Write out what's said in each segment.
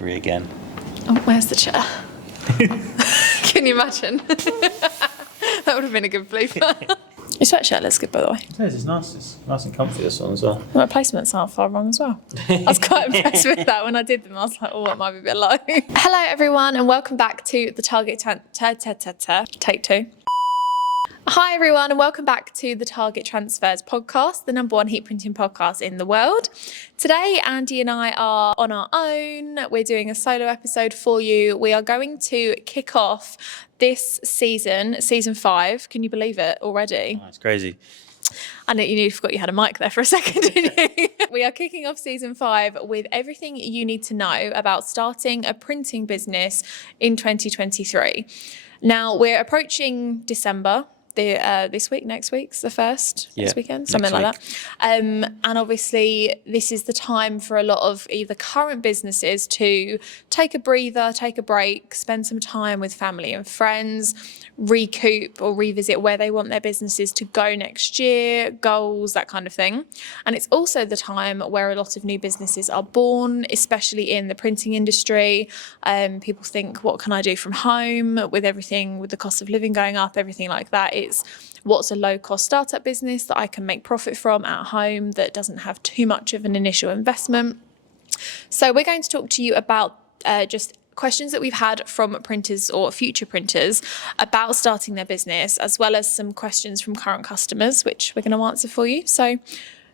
factory again. Oh, where's the chair? Can you imagine? That would have been a good blooper. Your sweatshirt looks good, by the way. It is, it's nice. It's nice and comfy, this one as well. My placements aren't far wrong as well. I was quite impressed with that when I did them. I was like, oh, that might be a bit low. Hello, everyone, and welcome back to the Take Two. Hi, everyone, and welcome back to the Target Transfers podcast, the #1 heat printing podcast in the world. Today, Andy and I are on our own. We're doing a solo episode for you. We are going to kick off this season 5. Can you believe it already? Oh, it's crazy. I know you forgot you had a mic there for a second, didn't you? We are kicking off season 5 with everything you need to know about starting a printing business in 2023. Now, we're approaching December. This week, next week's the first, next weekend, something like that. And obviously this is the time for a lot of either current businesses to take a breather, take a break, spend some time with family and friends, recoup or revisit where they want their businesses to go next year, goals, that kind of thing. And it's also the time where a lot of new businesses are born, especially in the printing industry. People think, what can I do from home with everything, with the cost of living going up, everything like that. It's what's a low-cost startup business that I can make profit from at home that doesn't have too much of an initial investment. So we're going to talk to you about just questions that we've had from printers or future printers about starting their business, as well as some questions from current customers, which we're going to answer for you. So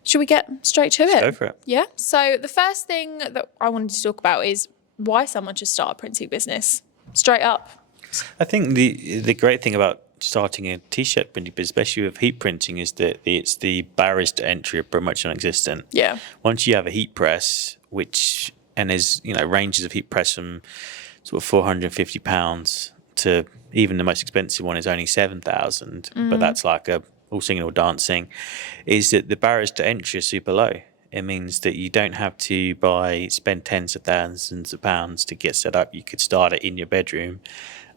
should we get straight to it? Let's go for it. Yeah. So the first thing that I wanted to talk about is why someone should start a printing business. Straight up. I think the great thing about starting a t-shirt printing business, especially with heat printing, is that it's the barriers to entry are pretty much non-existent. Yeah. Once you have a heat press, and there's ranges of heat press from sort of £450 to even the most expensive one is only 7,000, but that's like all singing or dancing, is that the barriers to entry are super low. It means that you don't have to spend tens of thousands of pounds to get set up. You could start it in your bedroom.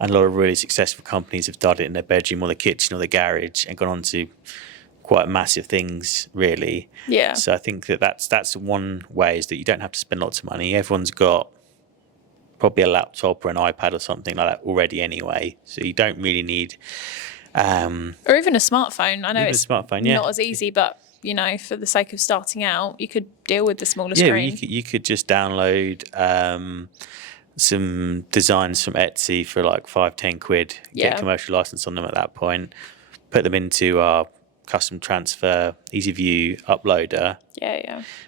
And a lot of really successful companies have started it in their bedroom or the kitchen or the garage and gone on to quite massive things, really. Yeah. So I think that's one way, is that you don't have to spend lots of money. Everyone's got probably a laptop or an iPad or something like that already anyway. So you don't really need... or even a smartphone. I know it's a smartphone, yeah. not as easy, but, for the sake of starting out, you could deal with the smaller screen. screen. You could just download... some designs from Etsy for like 5-10 quid, get a commercial license on them at that point, put them into our custom transfer easy view uploader,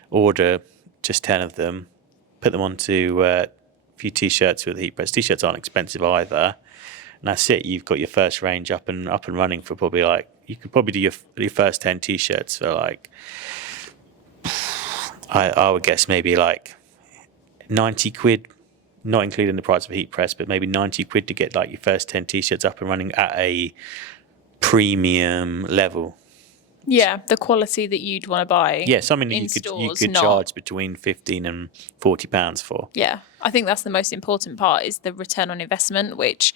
order just 10 of them, put them onto a few t-shirts with a heat press. T-shirts aren't expensive either, and that's it. You've got your first range up and running for probably you could probably do your first 10 t-shirts for I would guess maybe 90 quid, not including the price of a heat press, but maybe 90 quid to get your first 10 t-shirts up and running at a premium level. Yeah, the quality that you'd want to buy. Yeah, something that you could charge between £15 and £40 for. Yeah, I think that's the most important part, is the return on investment, which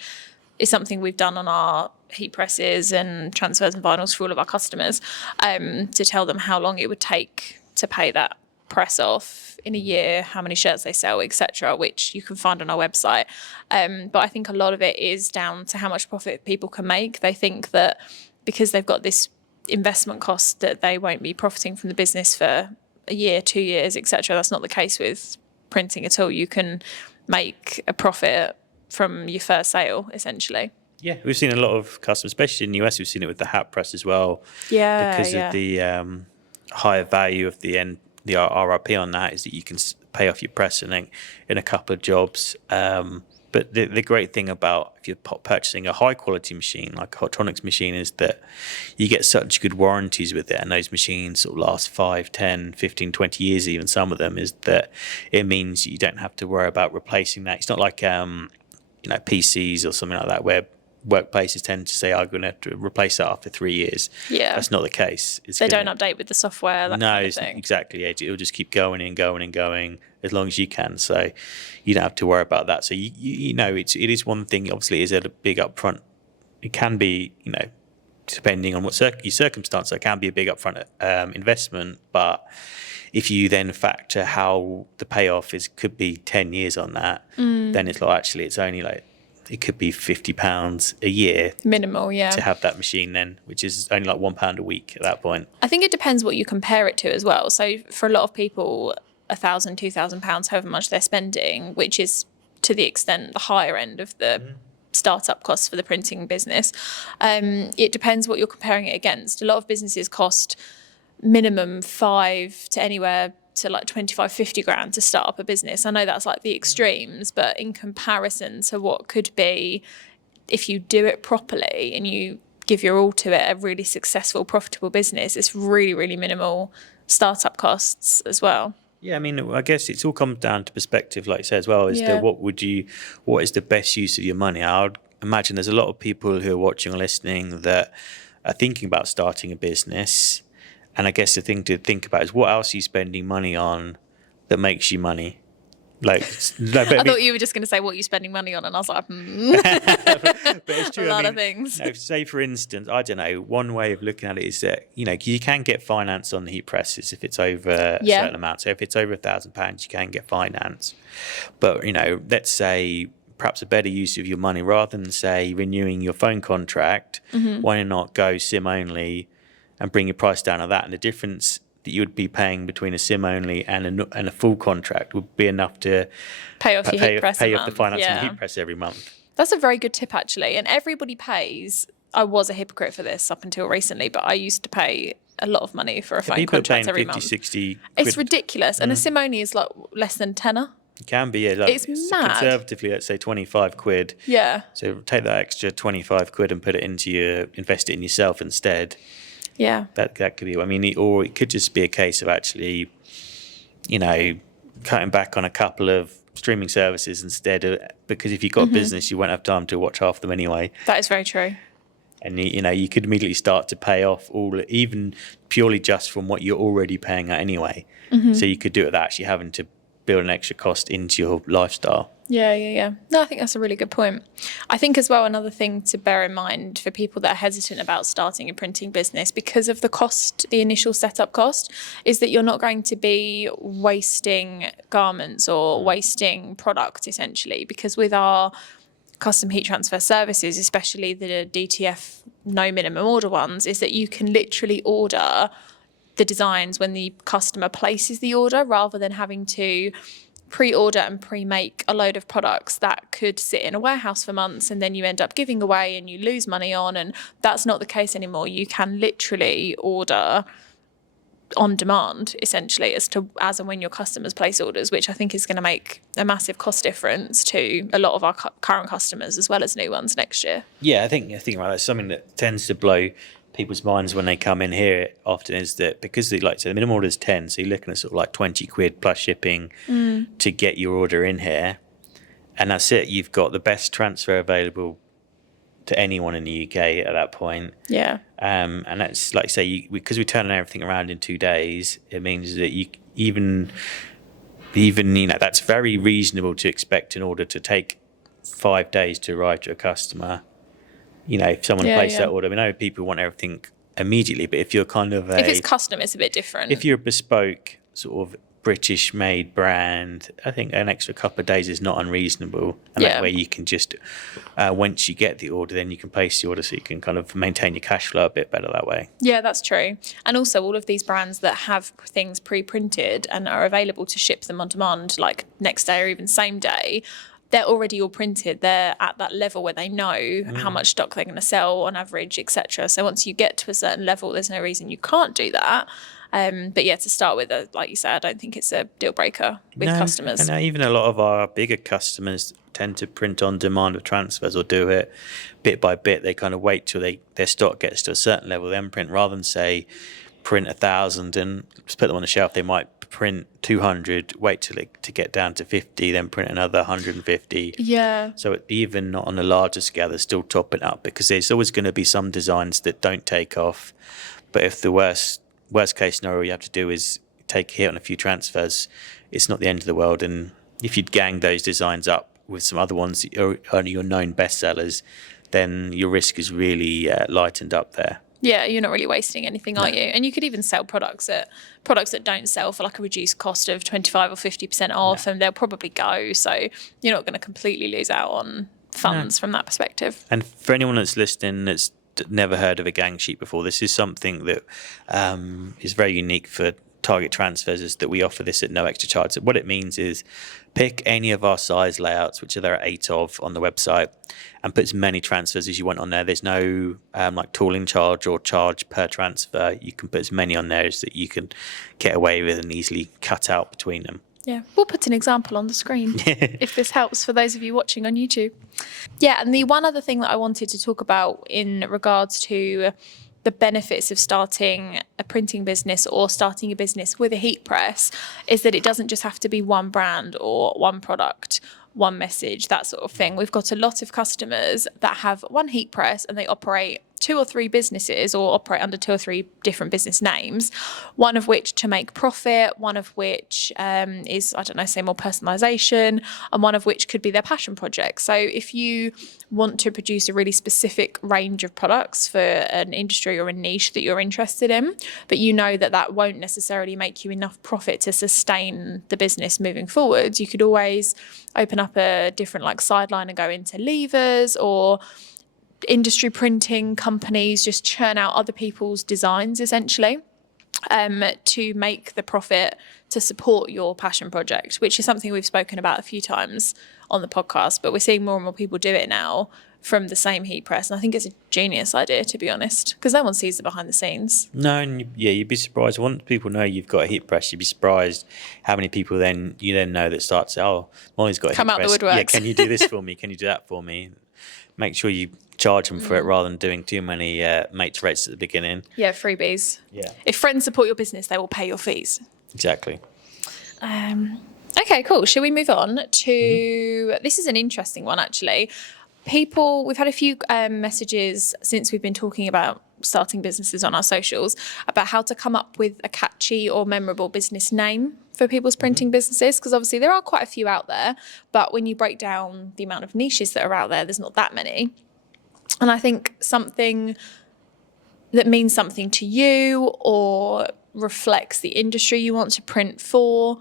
is something we've done on our heat presses and transfers and vinyls for all of our customers, to tell them how long it would take to pay that press off in a year, how many shirts they sell, etc., which you can find on our website. But I think a lot of it is down to how much profit people can make. They think that because they've got this investment cost that they won't be profiting from the business for a year, 2 years, etc. That's not the case with printing at all. You can make a profit from your first sale, essentially. Yeah, we've seen a lot of customers, especially in the US, we've seen it with the hat press as well. Yeah, because of the higher value of the RRP on that, is that you can pay off your press in a couple of jobs. But the great thing about if you're purchasing a high quality machine like a Hotronics machine is that you get such good warranties with it, and those machines sort of last 5, 10, 15, 20 years, even some of them, is that it means you don't have to worry about replacing that. It's not like PCs or something like that, where workplaces tend to say, I'm going to have to replace that after 3 years. Yeah. That's not the case. They don't update with the software, that kind of thing. Exactly. It'll just keep going and going and going as long as you can. So you don't have to worry about that. So, it is one thing, obviously, it is at a big upfront. It can be, depending on what your circumstance, it can be a big upfront investment. But if you then factor how the payoff could be 10 years on that, then it's like, actually, it's only like, it could be £50 a year minimal, yeah, to have that machine then, which is only like £1 a week at that point. I think it depends what you compare it to as well. So for a lot of people, £1,000, £2,000, however much they're spending, which is to the extent the higher end of the startup costs for the printing business, it depends what you're comparing it against. A lot of businesses cost minimum 5 to anywhere to like 25, 50 grand to start up a business. I know that's like the extremes, but in comparison to what could be, if you do it properly and you give your all to it, a really successful, profitable business, it's really, really minimal startup costs as well. Yeah, I mean, I guess it's all comes down to perspective, like you say as well, as to what is the best use of your money. I would imagine there's a lot of people who are watching or listening that are thinking about starting a business. And I guess the thing to think about is, what else are you spending money on that makes you money? Like, I thought you were just going to say what you're spending money on, and I was like, But it's true. A lot of things. Say, for instance, I don't know, one way of looking at it is that, you can get finance on the heat presses if it's over a certain amount. So if it's over £1,000, you can get finance. But, let's say perhaps a better use of your money, rather than, say, renewing your phone contract, why not go SIM only and bring your price down on that? And the difference that you would be paying between a SIM only and a full contract would be enough to pay off your heat press, pay off the finance on the heat press every month. That's a very good tip, actually. And everybody pays. I was a hypocrite for this up until recently, but I used to pay a lot of money for a phone contract every 50, month. 60 quid. It's ridiculous. And a SIM only is like less than tenner. It can be, yeah. Like, it's mad. Conservatively, let's say 25 quid. Yeah. So take that extra 25 quid and put it invest it in yourself instead. Yeah. That could be, I mean, or it could just be a case of actually, cutting back on a couple of streaming services instead of, because if you've got a business, you won't have time to watch half of them anyway. That is very true. And, you could immediately start to pay off even purely just from what you're already paying at anyway. So you could do it without actually having to build an extra cost into your lifestyle. Yeah. No, I think that's a really good point. I think as well, another thing to bear in mind for people that are hesitant about starting a printing business because of the cost, the initial setup cost, is that you're not going to be wasting garments or wasting product, essentially, because with our custom heat transfer services, especially the DTF no minimum order ones, is that you can literally order the designs when the customer places the order, rather than having to pre-order and pre-make a load of products that could sit in a warehouse for months and then you end up giving away and you lose money on. And that's not the case anymore. You can literally order on demand, essentially, as and when your customers place orders, which I think is going to make a massive cost difference to a lot of our current customers as well as new ones next year. Yeah, I think about that. Something that tends to blow people's minds when they come in here often is that, because the minimum order is 10, so you're looking at sort of like 20 quid plus shipping to get your order in here, and that's it. You've got the best transfer available to anyone in the UK at that point. Yeah. And that's, like, say, because we turn everything around in 2 days, it means that you even that's very reasonable to expect an order to take 5 days to arrive to a customer. If someone placed that order, we know people want everything immediately, but if you're if it's custom, it's a bit different. If you're a bespoke sort of British-made brand, I think an extra couple of days is not unreasonable. And that way you can just, once you get the order, then you can place the order, so you can kind of maintain your cash flow a bit better that way. Yeah, that's true. And also all of these brands that have things pre-printed and are available to ship them on demand, like next day or even same day, they're already all printed. They're at that level where they know how much stock they're going to sell on average, etc. So once you get to a certain level, there's no reason you can't do that. But yeah, to start with, like you said, I don't think it's a deal breaker with customers. And even a lot of our bigger customers tend to print on demand with transfers, or do it bit by bit. They kind of wait till their stock gets to a certain level, then print, rather than say print 1,000 and just put them on the shelf. They might print 200, wait to get down to 50, then print another 150. Yeah. So even not on a larger scale, they're still topping up, because there's always going to be some designs that don't take off. But if the worst case scenario you have to do is take a hit on a few transfers, it's not the end of the world. And if you'd gang those designs up with some other ones that are your known bestsellers, then your risk is really lightened up there. Yeah, you're not really wasting anything, are you? And you could even sell products that don't sell for like a reduced cost of 25 or 50% off, and they'll probably go. So you're not going to completely lose out on funds from that perspective. And for anyone that's listening that's never heard of a gang sheet before, this is something that is very unique for Target Transfers, is that we offer this at no extra charge. So what it means is pick any of our size layouts, which there are 8 of on the website, and put as many transfers as you want on there. There's no like tooling charge or charge per transfer. You can put as many on there as that you can get away with and easily cut out between them. Yeah, we'll put an example on the screen if this helps for those of you watching on YouTube. Yeah, and the one other thing that I wanted to talk about in regards to the benefits of starting a printing business or starting a business with a heat press is that it doesn't just have to be one brand or one product, one message, that sort of thing. We've got a lot of customers that have one heat press and they operate 2 or 3 businesses or operate under 2 or 3 different business names, one of which to make profit, one of which is, I don't know, say more personalization, and one of which could be their passion project. So if you want to produce a really specific range of products for an industry or a niche that you're interested in, but you know that that won't necessarily make you enough profit to sustain the business moving forwards, you could always open up a different like sideline and go into levers, or industry printing companies just churn out other people's designs essentially to make the profit to support your passion project, which is something we've spoken about a few times on the podcast, but we're seeing more and more people do it now from the same heat press, and I think it's a genius idea, to be honest, because no one sees the behind the scenes. No, and you'd be surprised. Once people know you've got a heat press, you'd be surprised how many people then know that start to say, oh, Molly's got a Come heat out press. the woodworks. Yeah, can you do this for me? Can you do that for me? Make sure you charge them for it rather than doing too many mates rates at the beginning. Yeah, freebies. Yeah, If friends support your business, they will pay your fees. exactly. Okay, cool. Shall we move on to this is an interesting one actually. We've had a few messages since we've been talking about starting businesses on our socials about how to come up with a catchy or memorable business name for people's printing businesses, because obviously there are quite a few out there, but when you break down the amount of niches that are out there, there's not that many. And I think something that means something to you or reflects the industry you want to print for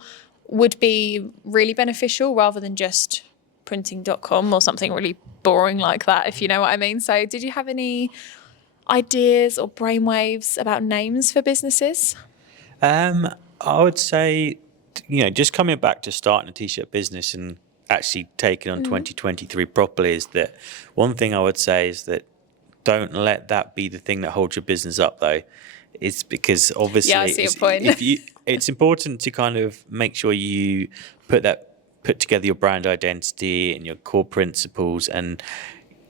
would be really beneficial, rather than just printing.com or something really boring like that, if you know what I mean. So did you have any ideas or brainwaves about names for businesses? I would say, just coming back to starting a t-shirt business and actually taking on 2023 properly, is that one thing I would say is that don't let that be the thing that holds your business up, though. It's because obviously Yeah, I see your point. It's important to kind of make sure you put together your brand identity and your core principles and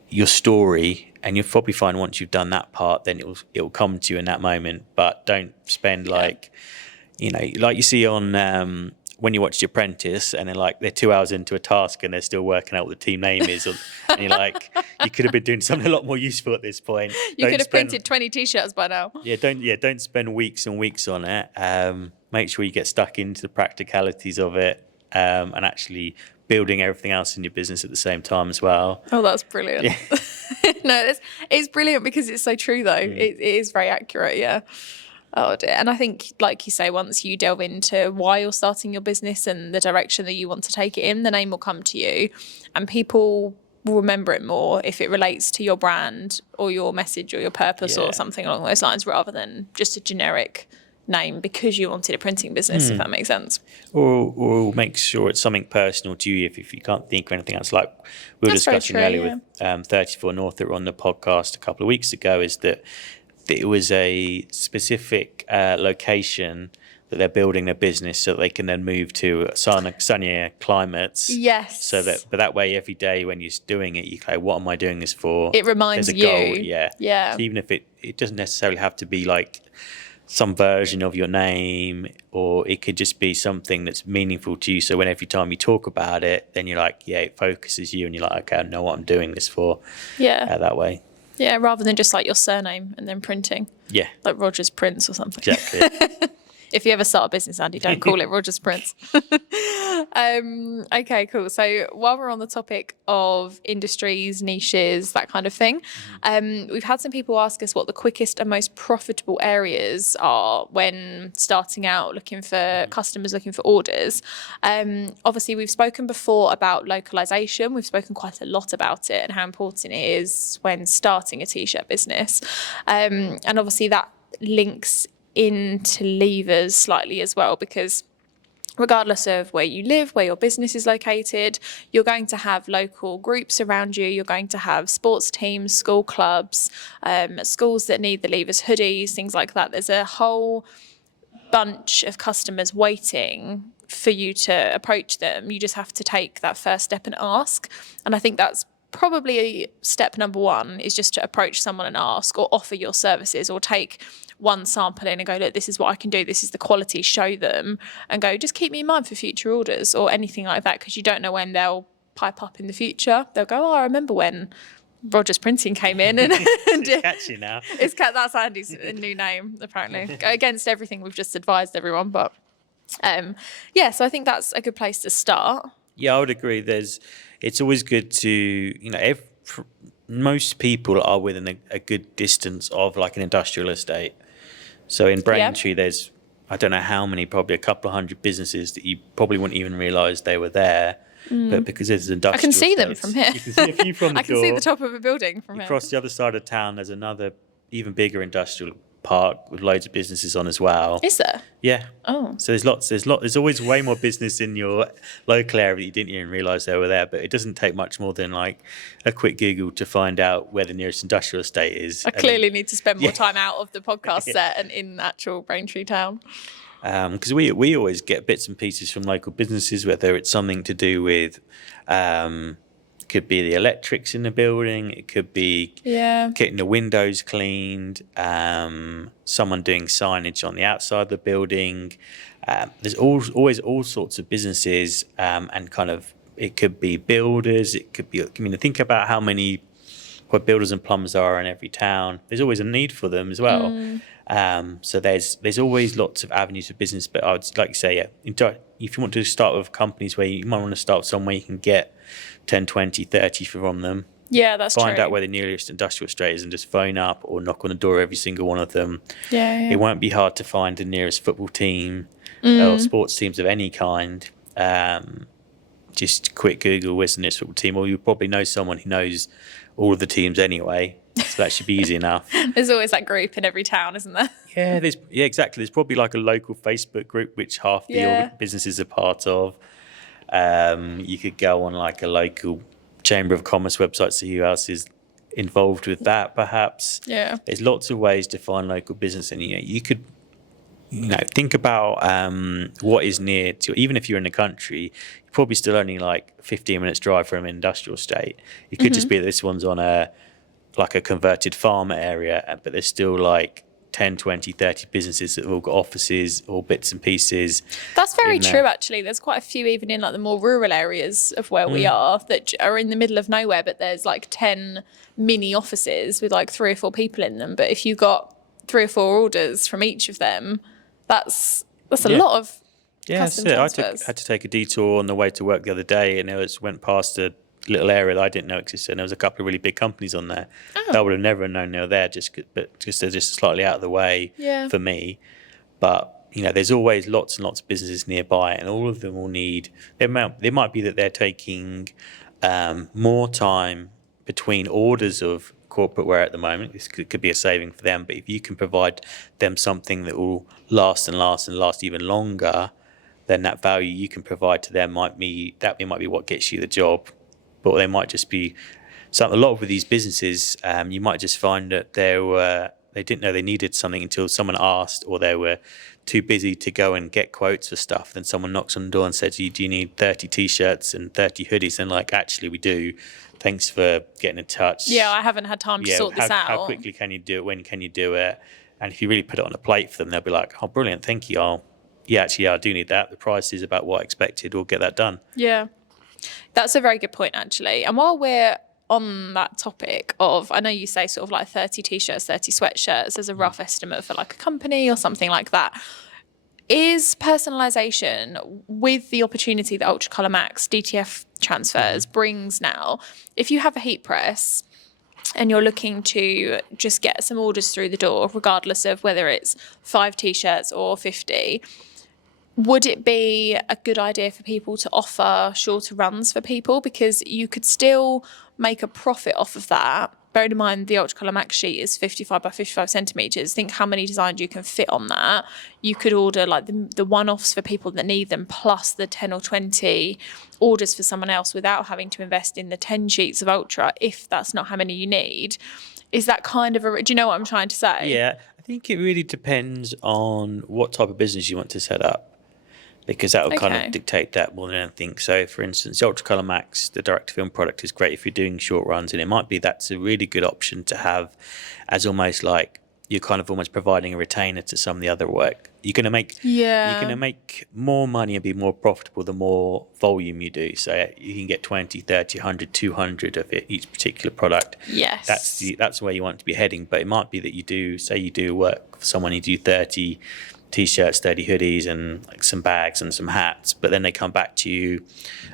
your story, and you'll probably find once you've done that part, then it'll come to you in that moment. But don't spend like you see on when you watch The Apprentice, and they're 2 hours into a task and they're still working out what the team name is, and you're like, you could have been doing something a lot more useful at this point. You could have printed 20 t-shirts by now. Don't spend weeks and weeks on it. Make sure you get stuck into the practicalities of it, and actually building everything else in your business at the same time as well. Oh, that's brilliant. Yeah. No, it's brilliant because it's so true, though. It is very accurate, yeah. Oh dear. And I think, like you say, once you delve into why you're starting your business and the direction that you want to take it in, the name will come to you, and people will remember it more if it relates to your brand or your message or your purpose or something along those lines, rather than just a generic name because you wanted a printing business, if that makes sense. Or make sure it's something personal to you if you can't think of anything else. Like we were discussing earlier with 34 North that were on the podcast a couple of weeks ago, is that it was a specific location that they're building their business so that they can then move to sunnier climates. Yes. But that way, every day when you're doing it, you go, what am I doing this for? It reminds There's a you. goal. Yeah. Yeah. So even if it doesn't necessarily have to be like some version of your name, or it could just be something that's meaningful to you. So when every time you talk about it, then you're like, it focuses you, and you're like, okay, I know what I'm doing this for. Yeah. That way. Yeah, rather than just like your surname and then printing. Yeah. Like Rogers Prince or something. Exactly. If you ever start a business, Andy, don't call it Rogers Prince. Okay, cool. So while we're on the topic of industries, niches, that kind of thing, we've had some people ask us what the quickest and most profitable areas are when starting out, looking for customers, looking for orders. Obviously, we've spoken before about localization. We've spoken quite a lot about it and how important it is when starting a t-shirt business. And obviously that links into levers slightly as well, because regardless of where you live, where your business is located, you're going to have local groups around you. You're going to have sports teams, school clubs, schools that need the levers hoodies, things like that. There's a whole bunch of customers waiting for you to approach them. You just have to take that first step and ask. And I think that's probably step number one, is just to approach someone and ask, or offer your services, or take one sample in and go, look, this is what I can do, this is the quality, show them, and go, just keep me in mind for future orders or anything like that, because you don't know when they'll pipe up in the future. They'll go, oh, I remember when Rogers Printing came in. And It's catchy now. That's Andy's new name, apparently, against everything we've just advised everyone. But yeah, so I think that's a good place to start. Yeah, I would agree. It's always good to, most people are within a good distance of like an industrial estate. So in Braintree, there's, I don't know how many, probably a couple of hundred businesses that you probably wouldn't even realise they were there. But because there's industrial I can see them estates, from here. You can see a few from the I can door. see the top of a building from here. Across the other side of town, there's another even bigger industrial park with loads of businesses on as well. Is there? Yeah. Oh. So there's always way more business in your local area that you didn't even realise they were there. But it doesn't take much more than like a quick Google to find out where the nearest industrial estate is. I clearly need to spend more time out of the podcast set and in actual Braintree town. Because we always get bits and pieces from local businesses, whether it's something to do with, could be the electrics in the building, it could be getting the windows cleaned, someone doing signage on the outside of the building. There's always all sorts of businesses, and kind of it could be builders. It could be. Think about how many builders and plumbers there are in every town. There's always a need for them as well. So there's always lots of avenues for business. But I would like to say, if you want to start with companies where you might want to start somewhere you can get 10, 20, 30 from them. Yeah, that's Find true. out where the nearest industrial estate is and just phone up or knock on the door of every single one of them. Yeah. It won't be hard to find the nearest football team or sports teams of any kind. Just quick Google, where's the nearest football team? Or you probably know someone who knows all of the teams anyway. So that should be easy enough. There's always that group in every town, isn't there? Yeah, exactly. There's probably like a local Facebook group which half the businesses are part of. You could go on like a local Chamber of Commerce website, see who else is involved with that, perhaps. Yeah. There's lots of ways to find local business, and you could think about what is near to. Even if you're in the country, you're probably still only like 15 minutes drive from an industrial estate. It could just be that this one's on a converted farmer area, but there's still like 10, 20, 30 businesses that have all got offices or bits and pieces. That's very true, actually. There's quite a few even in like the more rural areas of where we are that are in the middle of nowhere, but there's like 10 mini offices with like 3 or 4 people in them. But if you got 3 or 4 orders from each of them, that's a lot of custom transfers. I had to take a detour on the way to work the other day, and went past a little area that I didn't know existed, and there was a couple of really big companies on there. I would have never known they were there, but they're just slightly out of the way for me. But there's always lots and lots of businesses nearby, and all of them will need. It might be that they're taking more time between orders of corporate wear at the moment. This could be a saving for them, but if you can provide them something that will last and last and last even longer, then that value you can provide to them might be what gets you the job. But they might just be a lot of these businesses. You might just find that they didn't know they needed something until someone asked, or they were too busy to go and get quotes for stuff. Then someone knocks on the door and says, "Do you need 30 t-shirts and 30 hoodies?" And like, actually, we do. Thanks for getting in touch. Yeah, I haven't had time to sort this out. How quickly can you do it? When can you do it? And if you really put it on a plate for them, they'll be like, "Oh, brilliant, thank you. I do need that. The price is about what I expected. We'll get that done." Yeah. That's a very good point, actually. And while we're on that topic of, I know you say sort of like 30 t-shirts, 30 sweatshirts as a rough estimate for like a company or something like that. Is personalization with the opportunity that Ultra Colour Max DTF transfers brings now, if you have a heat press and you're looking to just get some orders through the door, regardless of whether it's 5 t-shirts or 50, would it be a good idea for people to offer shorter runs for people? Because you could still make a profit off of that. Bearing in mind the Ultra Colour Max sheet is 55 by 55 centimetres. Think how many designs you can fit on that. You could order like the one-offs for people that need them, plus the 10 or 20 orders for someone else without having to invest in the 10 sheets of Ultra, if that's not how many you need. Is that kind of do you know what I'm trying to say? Yeah, I think it really depends on what type of business you want to set up, because that will kind Okay. of dictate that more than anything. So, for instance, the Ultra Colour Max, the direct-to-film product, is great if you're doing short runs, and it might be that's a really good option to have as almost like you're kind of almost providing a retainer to some of the other work. You're going to make more money and be more profitable the more volume you do. So you can get 20, 30, 100, 200 of it, each particular product. Yes. That's where you want to be heading. But it might be that you do work for someone, you do 30 t-shirts, 30 hoodies, and like some bags and some hats, but then they come back to you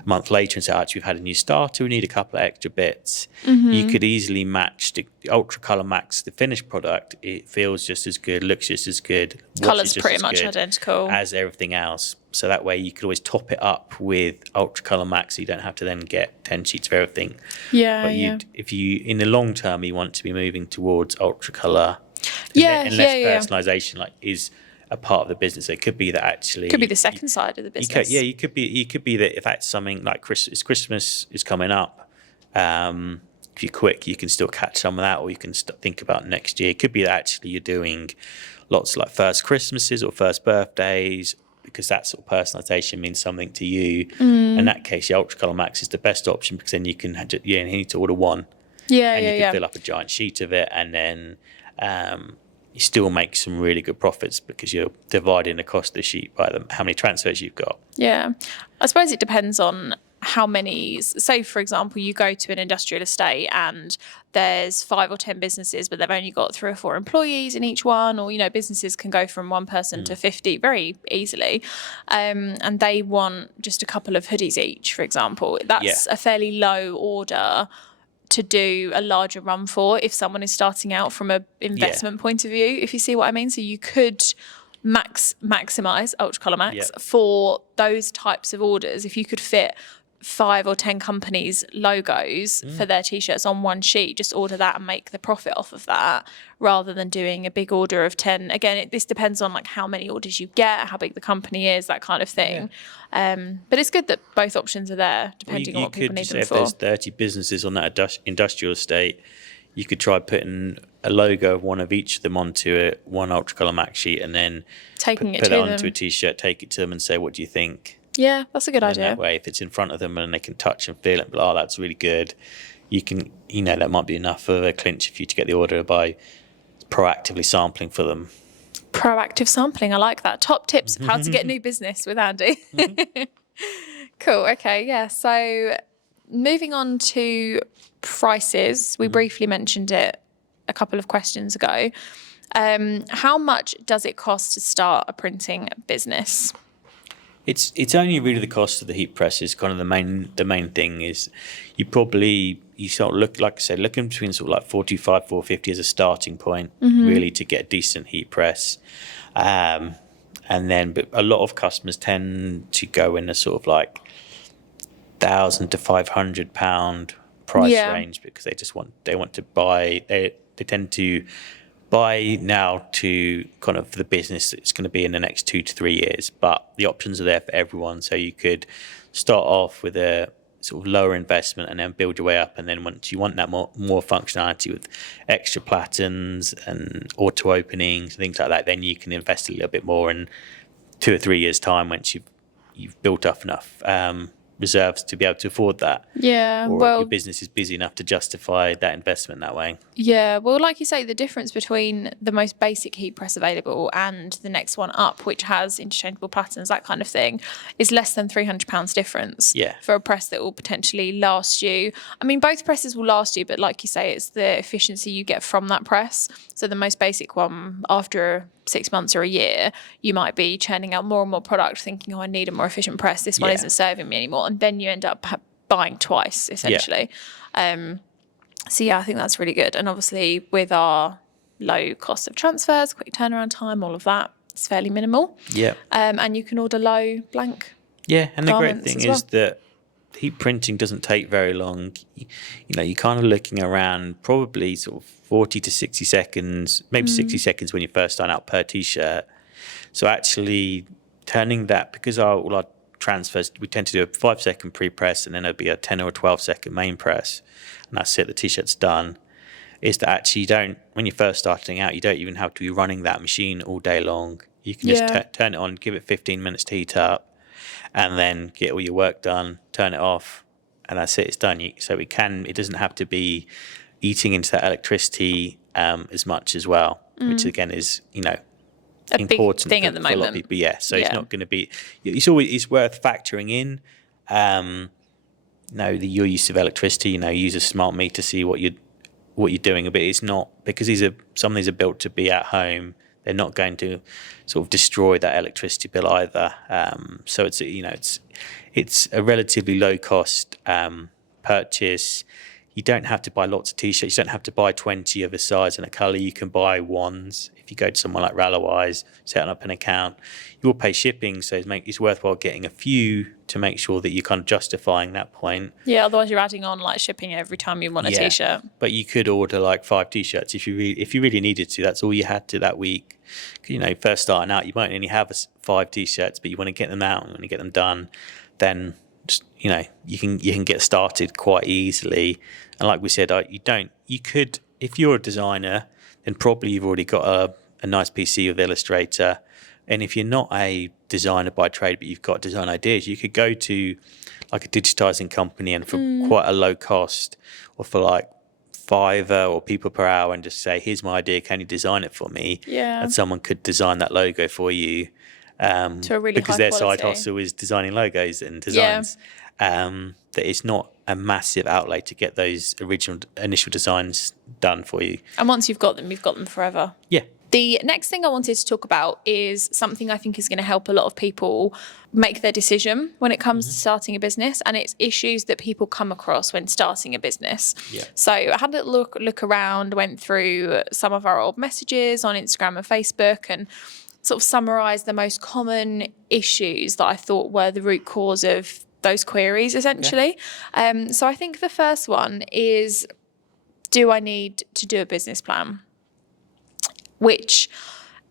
a month later and say, actually, we've had a new starter, we need a couple of extra bits. You could easily match the Ultra Colour Max, the finished product. It feels just as good, looks just as good, Colours just pretty as much good identical as everything else. So that way you could always top it up with Ultra Colour Max, so you don't have to then get 10 sheets of everything. Yeah, But if you, in the long term, you want to be moving towards Ultra Colour, Yeah, and less yeah. personalisation, like is a part of the business. So it could be that actually Could be the second side of the business. you could be that if that's something like Christmas is coming up, if you're quick, you can still catch some of that, or you can think about next year. It could be that actually you're doing lots of like first Christmases or first birthdays, because that sort of personalisation means something to you. In that case, the Ultra Colour Max is the best option, because then you can you need to order one, and you can fill up a giant sheet of it, and then you still make some really good profits because you're dividing the cost of the sheet by how many transfers you've got. Yeah. I suppose it depends on how many, say, for example, you go to an industrial estate and there's 5 or 10 businesses, but they've only got 3 or 4 employees in each one, or, businesses can go from 1 person to 50 very easily. And they want just a couple of hoodies each, for example. That's a fairly low order to do a larger run for if someone is starting out from a investment point of view, if you see what I mean. So you could maximize Ultra Colour Max for those types of orders. If you could fit 5 or 10 companies' logos for their t-shirts on one sheet, just order that and make the profit off of that, rather than doing a big order of 10. Again, this depends on like how many orders you get, how big the company is, that kind of thing. But it's good that both options are there, depending on what people need them if for. there's 30 businesses on that industrial estate, you could try putting a logo of one of each of them onto one Ultra Colour Max sheet, and then Taking put it to it onto them. a t-shirt, take it to them and say, what do you think? Yeah, that's a good And idea. that way, if it's in front of them and they can touch and feel it, oh, that's really good, you can, that might be enough of a clinch for you to get the order by proactively sampling for them. Proactive sampling, I like that. Top tips of how to get new business with Andy. Cool, okay, yeah. So moving on to prices, we briefly mentioned it a couple of questions ago. How much does it cost to start a printing business? It's only really the cost of the heat press is kind of the main thing. Is you sort of look, like I said, looking between sort of like 425, 450 as a starting point, really, to get a decent heat press. And then, but a lot of customers tend to go in a sort of like £1,000 to £500 price range, because they want to buy. They tend to buy now to kind of the business that's going to be in the next 2 to 3 years, but the options are there for everyone. So you could start off with a sort of lower investment and then build your way up, and then once you want that more functionality with extra platens and auto openings, things like that, then you can invest a little bit more in 2 or 3 years time, once you've built up enough reserves to be able to afford that. Yeah, Or well, your business is busy enough to justify that investment that way. yeah, well, like you say, the difference between the most basic heat press available and the next one up, which has interchangeable patterns, that kind of thing, is less than £300 difference Yeah. for a press that will potentially last you. I mean, both presses will last you, but like you say, it's the efficiency you get from that press. So the most basic one, after 6 months or a year, you might be churning out more and more product, thinking, oh, I need a more efficient press. This one Yeah. isn't serving me anymore. And then you end up buying twice, essentially. So yeah, I think that's really good. And obviously with our low cost of transfers, quick turnaround time, all of that, it's fairly minimal. Yeah. And you can order low blank. Yeah, and the great Garments thing as is well. that heat printing doesn't take very long. You're kind of looking around probably sort of 40 to 60 seconds, maybe 60 seconds when you first start out per t-shirt. So actually turning that, because all our transfers, we tend to do a 5-second pre-press and then it'll be a 10 or a 12-second main press. And that's it, the t-shirt's done. Is that actually you don't, when you're first starting out, you don't even have to be running that machine all day long. You can just Yeah. turn it on, give it 15 minutes to heat up, and then get all your work done, turn it off, and that's it, it's done. It doesn't have to be eating into that electricity as much as well, which again is, A important big thing for, at the for a lot of moment. people. Yeah, so it's Yeah. not going to be. It's worth factoring in. Your use of electricity. Use a smart meter to see what you're doing. But it's not, because some of these are built to be at home. They're not going to sort of destroy that electricity bill either. So it's a relatively low cost purchase. You don't have to buy lots of t-shirts. You don't have to buy 20 of a size and a colour. You can buy ones. If you go to someone like Rallowise, setting up an account, you will pay shipping. So it's worthwhile getting a few to make sure that you're kind of justifying that point. Yeah, otherwise you're adding on like shipping every time you want a t-shirt. But you could order like 5 t-shirts if you really needed to. That's all you had to that week. First starting out, you might only have 5 t-shirts, but you want to get them out and when you get them done, then you can get started quite easily. And like we said, you could, if you're a designer, then probably you've already got a nice PC with Illustrator. And if you're not a designer by trade, but you've got design ideas, you could go to like a digitizing company and for quite a low cost, or for like $5 or people per hour, and just say, here's my idea, can you design it for me? Yeah. And someone could design that logo for you. To a really because high their side quality. hustle is designing logos and designs. That it's not a massive outlay to get those initial designs done for you. And once you've got them forever. Yeah. The next thing I wanted to talk about is something I think is going to help a lot of people make their decision when it comes to starting a business, and it's issues that people come across when starting a business. Yeah. So I had a look around, went through some of our old messages on Instagram and Facebook, and sort of summarised the most common issues that I thought were the root cause of those queries, essentially. So I think the first one is, do I need to do a business plan? Which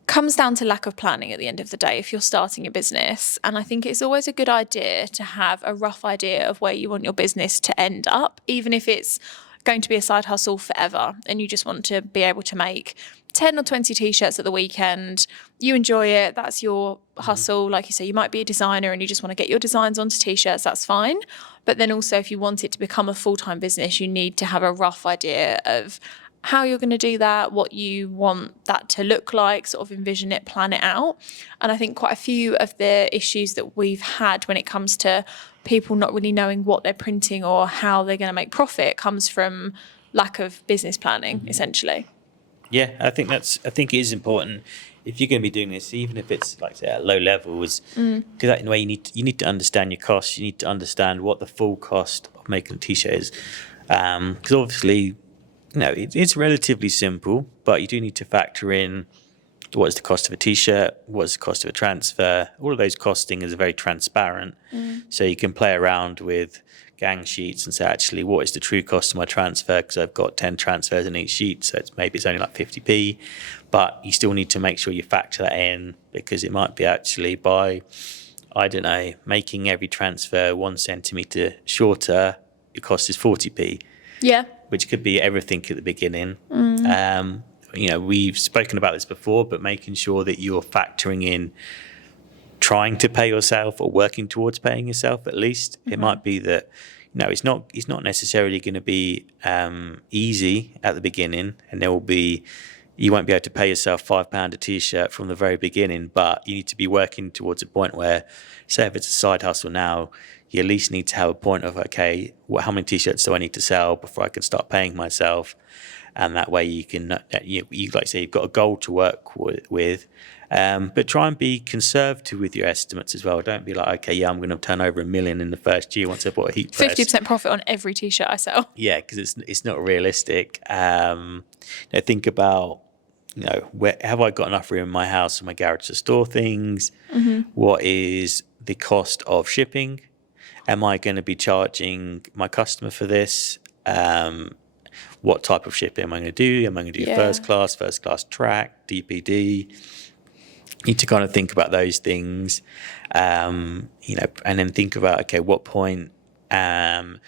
comes down to lack of planning at the end of the day if you're starting a business. And I think it's always a good idea to have a rough idea of where you want your business to end up, even if it's going to be a side hustle forever and you just want to be able to make 10 or 20 t-shirts at the weekend. You enjoy it, that's your hustle. Like you say, you might be a designer and you just want to get your designs onto t-shirts, that's fine. But then also, if you want it to become a full-time business, you need to have a rough idea of how you're going to do that, what you want that to look like, sort of envision it, plan it out. And I think quite a few of the issues that we've had when it comes to people not really knowing what they're printing or how they're going to make profit comes from lack of business planning, essentially. Yeah, I think it is important if you're going to be doing this, even if it's like say at low levels, because that in a way you need to understand your costs. You need to understand what the full cost of making a t-shirt is, because obviously, it's relatively simple, but you do need to factor in what is the cost of a t-shirt, what is the cost of a transfer. All of those costing is very transparent, so you can play around with gang sheets and say, actually, what is the true cost of my transfer? Because I've got 10 transfers in each sheet, so maybe it's only like 50p, but you still need to make sure you factor that in, because it might be actually by, I don't know, making every transfer 1 centimetre shorter, your cost is 40p. Yeah. Which could be everything at the beginning. We've spoken about this before, but making sure that you're factoring in trying to pay yourself or working towards paying yourself at least. It might be that it's not necessarily going to be easy at the beginning, and you won't be able to pay yourself £5 a t-shirt from the very beginning, but you need to be working towards a point where, say if it's a side hustle now, you at least need to have a point of, okay, how many t-shirts do I need to sell before I can start paying myself? And that way you can, you like say, you've got a goal to work with, but try and be conservative with your estimates as well. Don't be like, okay, yeah, I'm going to turn over $1 million in the first year once I bought a heat press. 50% profit on every t-shirt I sell. Yeah, because it's not realistic. Think about, where have I got enough room in my house or my garage to store things? What is the cost of shipping? Am I going to be charging my customer for this? What type of shipping am I going to do? Am I going to do first class track, DPD? Need to kind of think about those things, and then think about, okay, what point, I'm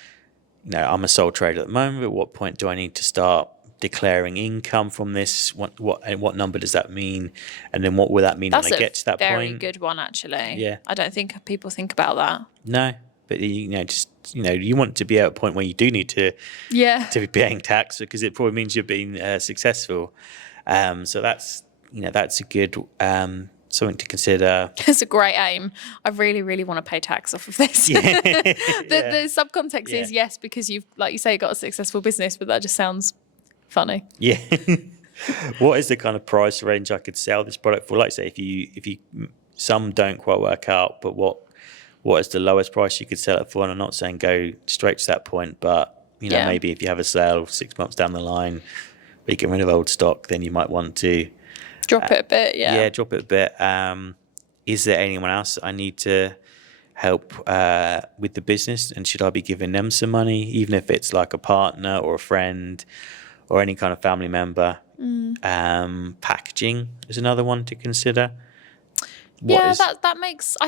a sole trader at the moment, but at what point do I need to start declaring income from this? What number does that mean? And then what will that mean when I get to that point? That's a very good one, actually. Yeah. I don't think people think about that. No, but you want to be at a point where you do need to be paying tax, because it probably means you're being successful. So that's a good something to consider. It's a great aim. I really, really want to pay tax off of this. The subcontext is yes, because you've, like you say, got a successful business, but that just sounds funny. Yeah. What is the kind of price range I could sell this product for? Like say, if you some don't quite work out, but what is the lowest price you could sell it for? And I'm not saying go straight to that point, but maybe if you have a sale 6 months down the line where you get rid of old stock, then you might want to drop it a bit. Yeah, drop it a bit. Is there anyone else I need to help with the business, and should I be giving them some money, even if it's like a partner or a friend or any kind of family member? Packaging is another one to consider. I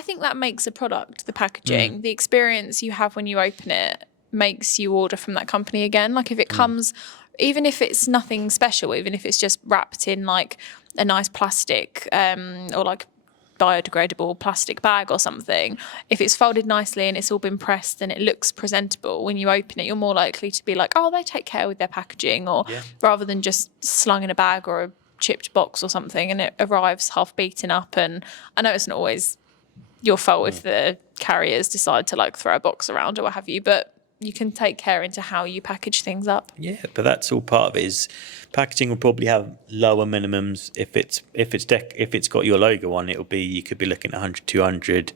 think that makes a product, the packaging. The experience you have when you open it makes you order from that company again. Like if it comes, even if it's nothing special, even if it's just wrapped in like a nice plastic or like biodegradable plastic bag or something, if it's folded nicely and it's all been pressed and it looks presentable, when you open it, you're more likely to be like, oh, they take care with their packaging, or rather than just slung in a bag or a chipped box or something and it arrives half beaten up. And I know it's not always your fault if the carriers decide to like throw a box around or what have you, but you can take care into how you package things up. Yeah, but that's all part of it. Is packaging will probably have lower minimums. If it's got your logo on, you could be looking at 100, 200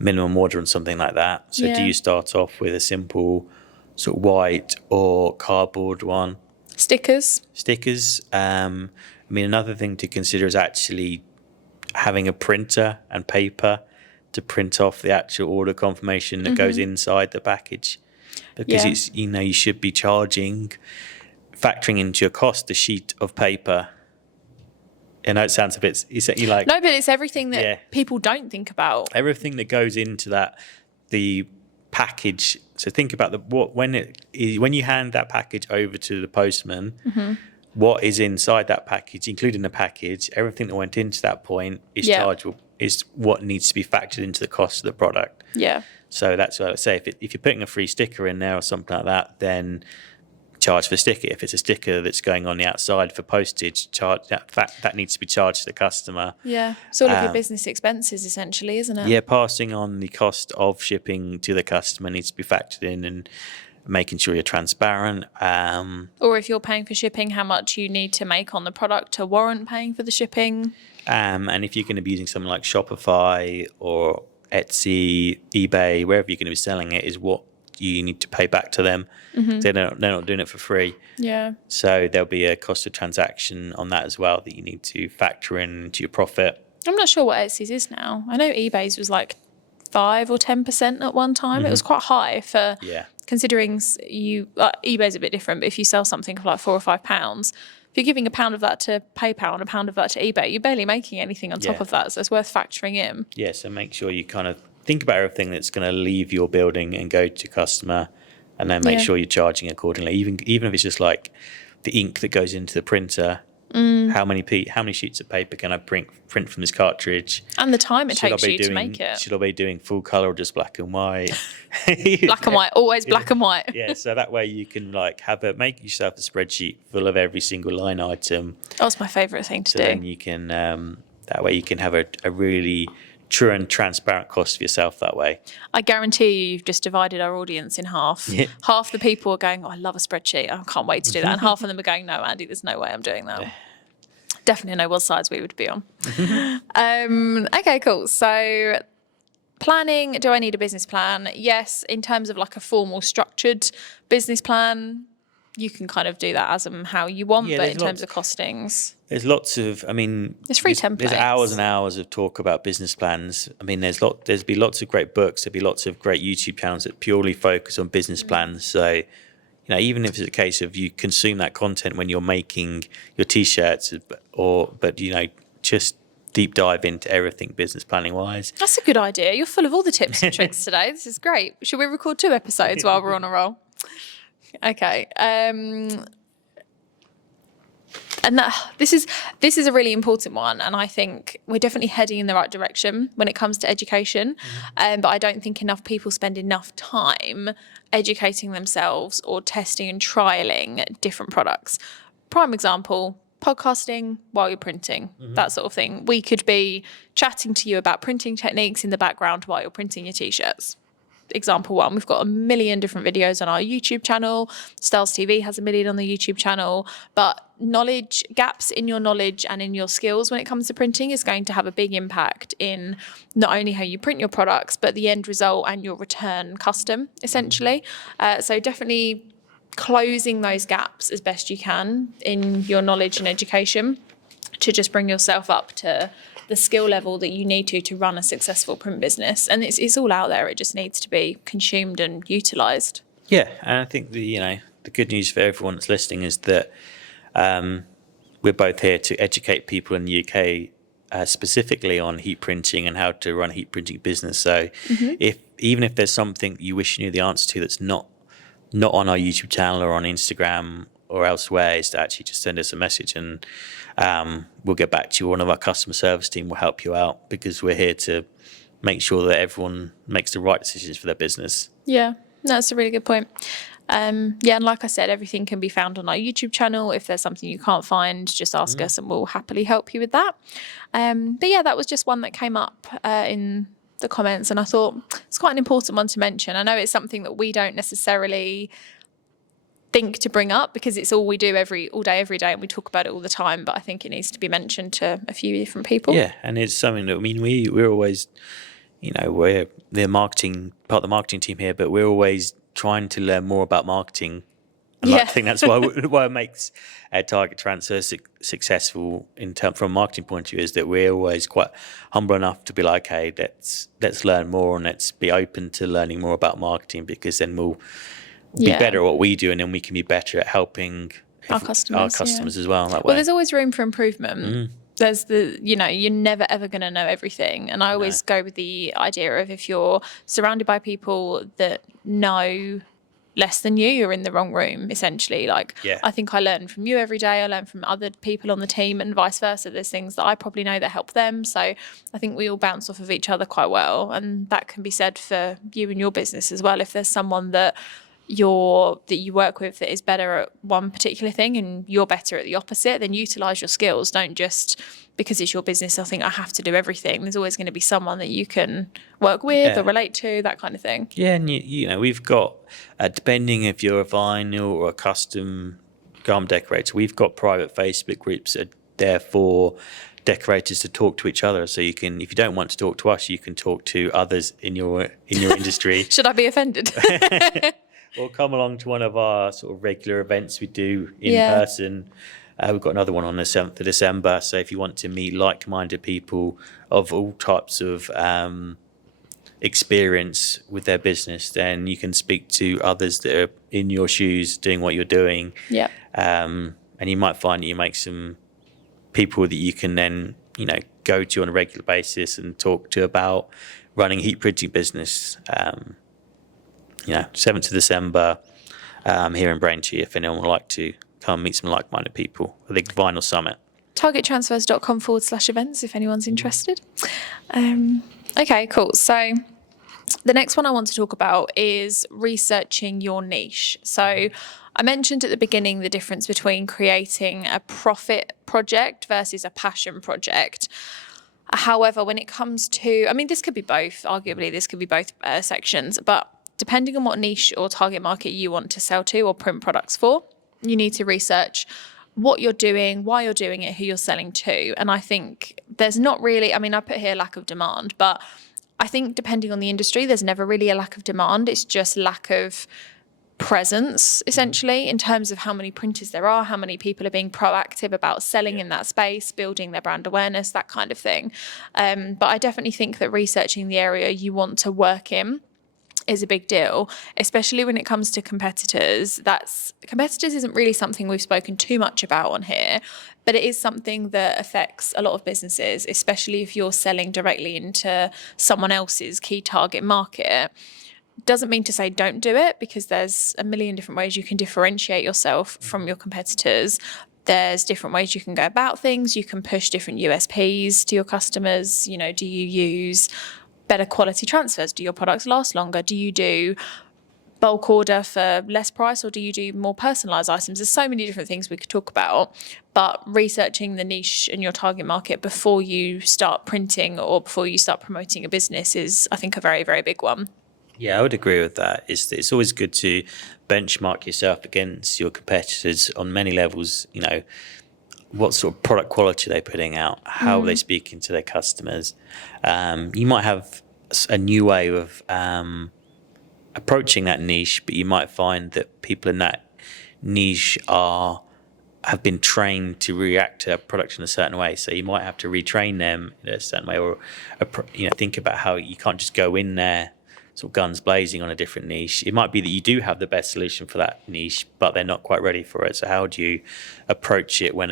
minimum order and something like that. So do you start off with a simple sort of white or cardboard one? Stickers. Another thing to consider is actually having a printer and paper to print off the actual order confirmation that goes inside the package, because it's you should be factoring into your cost the sheet of paper. I know it sounds a bit no, but it's everything that people don't think about. Everything that goes into the package. So think about when you hand that package over to the postman. What is inside that package, including the package, everything that went into that point is chargeable, is what needs to be factored into the cost of the product. Yeah. So that's what I would say. If you're putting a free sticker in there or something like that, then charge for sticker. If it's a sticker that's going on the outside for postage, charge that needs to be charged to the customer. Yeah. It's all of your business expenses, essentially, isn't it? Yeah, passing on the cost of shipping to the customer needs to be factored in, and making sure you're transparent. Or if you're paying for shipping, how much you need to make on the product to warrant paying for the shipping. And if you're going to be using something like Shopify or Etsy, eBay, wherever you're going to be selling it, is what you need to pay back to them. They're not doing it for free. Yeah. So there'll be a cost of transaction on that as well that you need to factor into your profit. I'm not sure what Etsy's is now. I know eBay's was like 5 or 10% at one time. It was quite high for considering eBay's a bit different, but if you sell something for like £4 or £5, if you're giving £1 of that to PayPal and £1 of that to eBay, you're barely making anything on top of that. So it's worth factoring in. Yeah, so make sure you kind of think about everything that's going to leave your building and go to customer, and then make sure you're charging accordingly. Even if it's just like the ink that goes into the printer, How many sheets of paper can I print from this cartridge? And the time it takes you to make it. Should I be doing full color or just black and white? Black and white, always black and white. Yeah, so that way you can like make yourself a spreadsheet full of every single line item. That's my favourite thing to do. Then you can that way you can have a really true and transparent cost for yourself that way. I guarantee you've just divided our audience in half. Yeah. Half the people are going, oh, I love a spreadsheet, I can't wait to do that. And half of them are going, no, Andy, there's no way I'm doing that. Yeah. Definitely know what sides we would be on. Okay, cool. So planning, do I need a business plan? Yes, in terms of like a formal structured business plan, you can kind of do that as and how you want, but in terms of costings. There's lots of, there's free templates. There's hours and hours of talk about business plans. There's be lots of great books. There'll be lots of great YouTube channels that purely focus on business plans. So, even if it's a case of you consume that content when you're making your t-shirts but just deep dive into everything business planning wise. That's a good idea. You're full of all the tips and tricks today. This is great. Should we record 2 episodes while we're on a roll? Okay. And this is a really important one, and I think we're definitely heading in the right direction when it comes to education. But I don't think enough people spend enough time educating themselves or testing and trialing different products. Prime example, podcasting while you're printing, that sort of thing. We could be chatting to you about printing techniques in the background while you're printing your t-shirts. Example 1, we've got a million different videos on our YouTube channel. Styles TV has a million on the YouTube channel, but gaps in your knowledge and in your skills when it comes to printing is going to have a big impact in not only how you print your products, but the end result and your return custom, essentially. So definitely closing those gaps as best you can in your knowledge and education to just bring yourself up to the skill level that you need to run a successful print business. And it's all out there. It just needs to be consumed and utilised. Yeah, and I think the good news for everyone that's listening is that we're both here to educate people in the UK specifically on heat printing and how to run a heat printing business. So even if there's something you wish you knew the answer to that's not on our YouTube channel or on Instagram or elsewhere, is to actually just send us a message and we'll get back to you. One of our customer service team will help you out, because we're here to make sure that everyone makes the right decisions for their business. Yeah, that's a really good point. And like I said, everything can be found on our YouTube channel. If there's something you can't find, just ask us and we'll happily help you with that. But yeah, that was just one that came up in the comments, and I thought it's quite an important one to mention. I know it's something that we don't necessarily think to bring up because it's all we do all day, every day, and we talk about it all the time, but I think it needs to be mentioned to a few different people. Yeah, and it's something that, we're always, we're the marketing, part of the marketing team here, but we're always trying to learn more about marketing. And I think that's why it makes Target Transfer successful from a marketing point of view, is that we're always quite humble enough to be like, hey, let's learn more and let's be open to learning more about marketing, because then we'll be better at what we do, and then we can be better at helping our customers as well. That way. Well, there's always room for improvement. There's you're never ever going to know everything. And I always go with the idea of, if you're surrounded by people that know less than you're in the wrong room, essentially. I think I learn from you every day. I learn from other people on the team, and vice versa. There's things that I probably know that help them. So I think we all bounce off of each other quite well. And that can be said for you and your business as well. If there's someone that you work with that is better at one particular thing and you're better at the opposite, then utilize your skills. Don't just, because it's your business, I think I have to do everything. There's always going to be someone that you can work with or relate to, that kind of thing. Yeah, and we've got, depending if you're a vinyl or a custom garment decorator, we've got private Facebook groups that are there for decorators to talk to each other. So you can, if you don't want to talk to us, you can talk to others in your industry. Should I be offended? Or come along to one of our sort of regular events we do in person. We've got another one on the 7th of December. So if you want to meet like-minded people of all types of experience with their business, then you can speak to others that are in your shoes doing what you're doing. Yeah. And you might find that you make some people that you can then, go to on a regular basis and talk to about running a heat printing business. 7th of December here in Braintree, if anyone would like to come meet some like-minded people. I think Vinyl Summit. Targettransfers.com/events if anyone's interested. Okay, cool. So the next one I want to talk about is researching your niche. So I mentioned at the beginning the difference between creating a profit project versus a passion project. However, when it comes to, I mean, this could be both, arguably, this could be both sections, but depending on what niche or target market you want to sell to or print products for, you need to research what you're doing, why you're doing it, who you're selling to. And I think there's not really, I mean, I put here lack of demand, but I think depending on the industry, there's never really a lack of demand. It's just lack of presence, essentially, in terms of how many printers there are, how many people are being proactive about selling in that space, building their brand awareness, that kind of thing. But I definitely think that researching the area you want to work in is a big deal, especially when it comes to competitors. Competitors isn't really something we've spoken too much about on here, but it is something that affects a lot of businesses, especially if you're selling directly into someone else's key target market. Doesn't mean to say don't do it, because there's a million different ways you can differentiate yourself from your competitors. There's different ways you can go about things. You can push different USPs to your customers. You know, do you use better quality transfers? Do your products last longer? Do you do bulk order for less price, or do you do more personalized items? There's so many different things we could talk about, but researching the niche and your target market before you start printing or before you start promoting a business is, I think, a very, very big one. Yeah, I would agree with that. It's always good to benchmark yourself against your competitors on many levels. You know, what sort of product quality they're putting out, how are they speaking to their customers. You might have a new way of approaching that niche, but you might find that people in that niche have been trained to react to a product in a certain way. So you might have to retrain them in a certain way, or think about how you can't just go in there sort of guns blazing on a different niche. It might be that you do have the best solution for that niche, but they're not quite ready for it. So how do you approach it when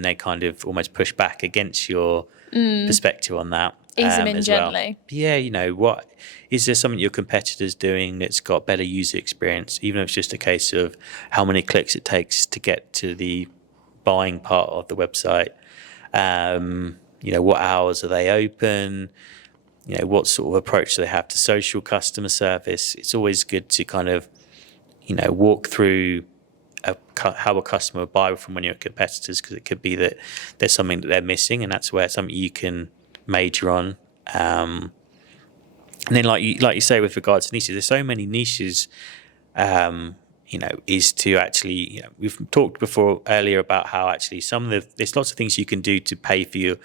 they kind of almost push back against your perspective on that? Ease them in gently. Well? Yeah, what is there something your competitors doing that's got better user experience, even if it's just a case of how many clicks it takes to get to the buying part of the website? What hours are they open? What sort of approach do they have to social customer service? It's always good to kind of, walk through how a customer would buy from one of your competitors, because it could be that there's something that they're missing, and that's where something you can major on. And then, like you say, with regards to niches, there's so many niches. Is to actually, we've talked earlier about how actually there's lots of things you can do to pay for your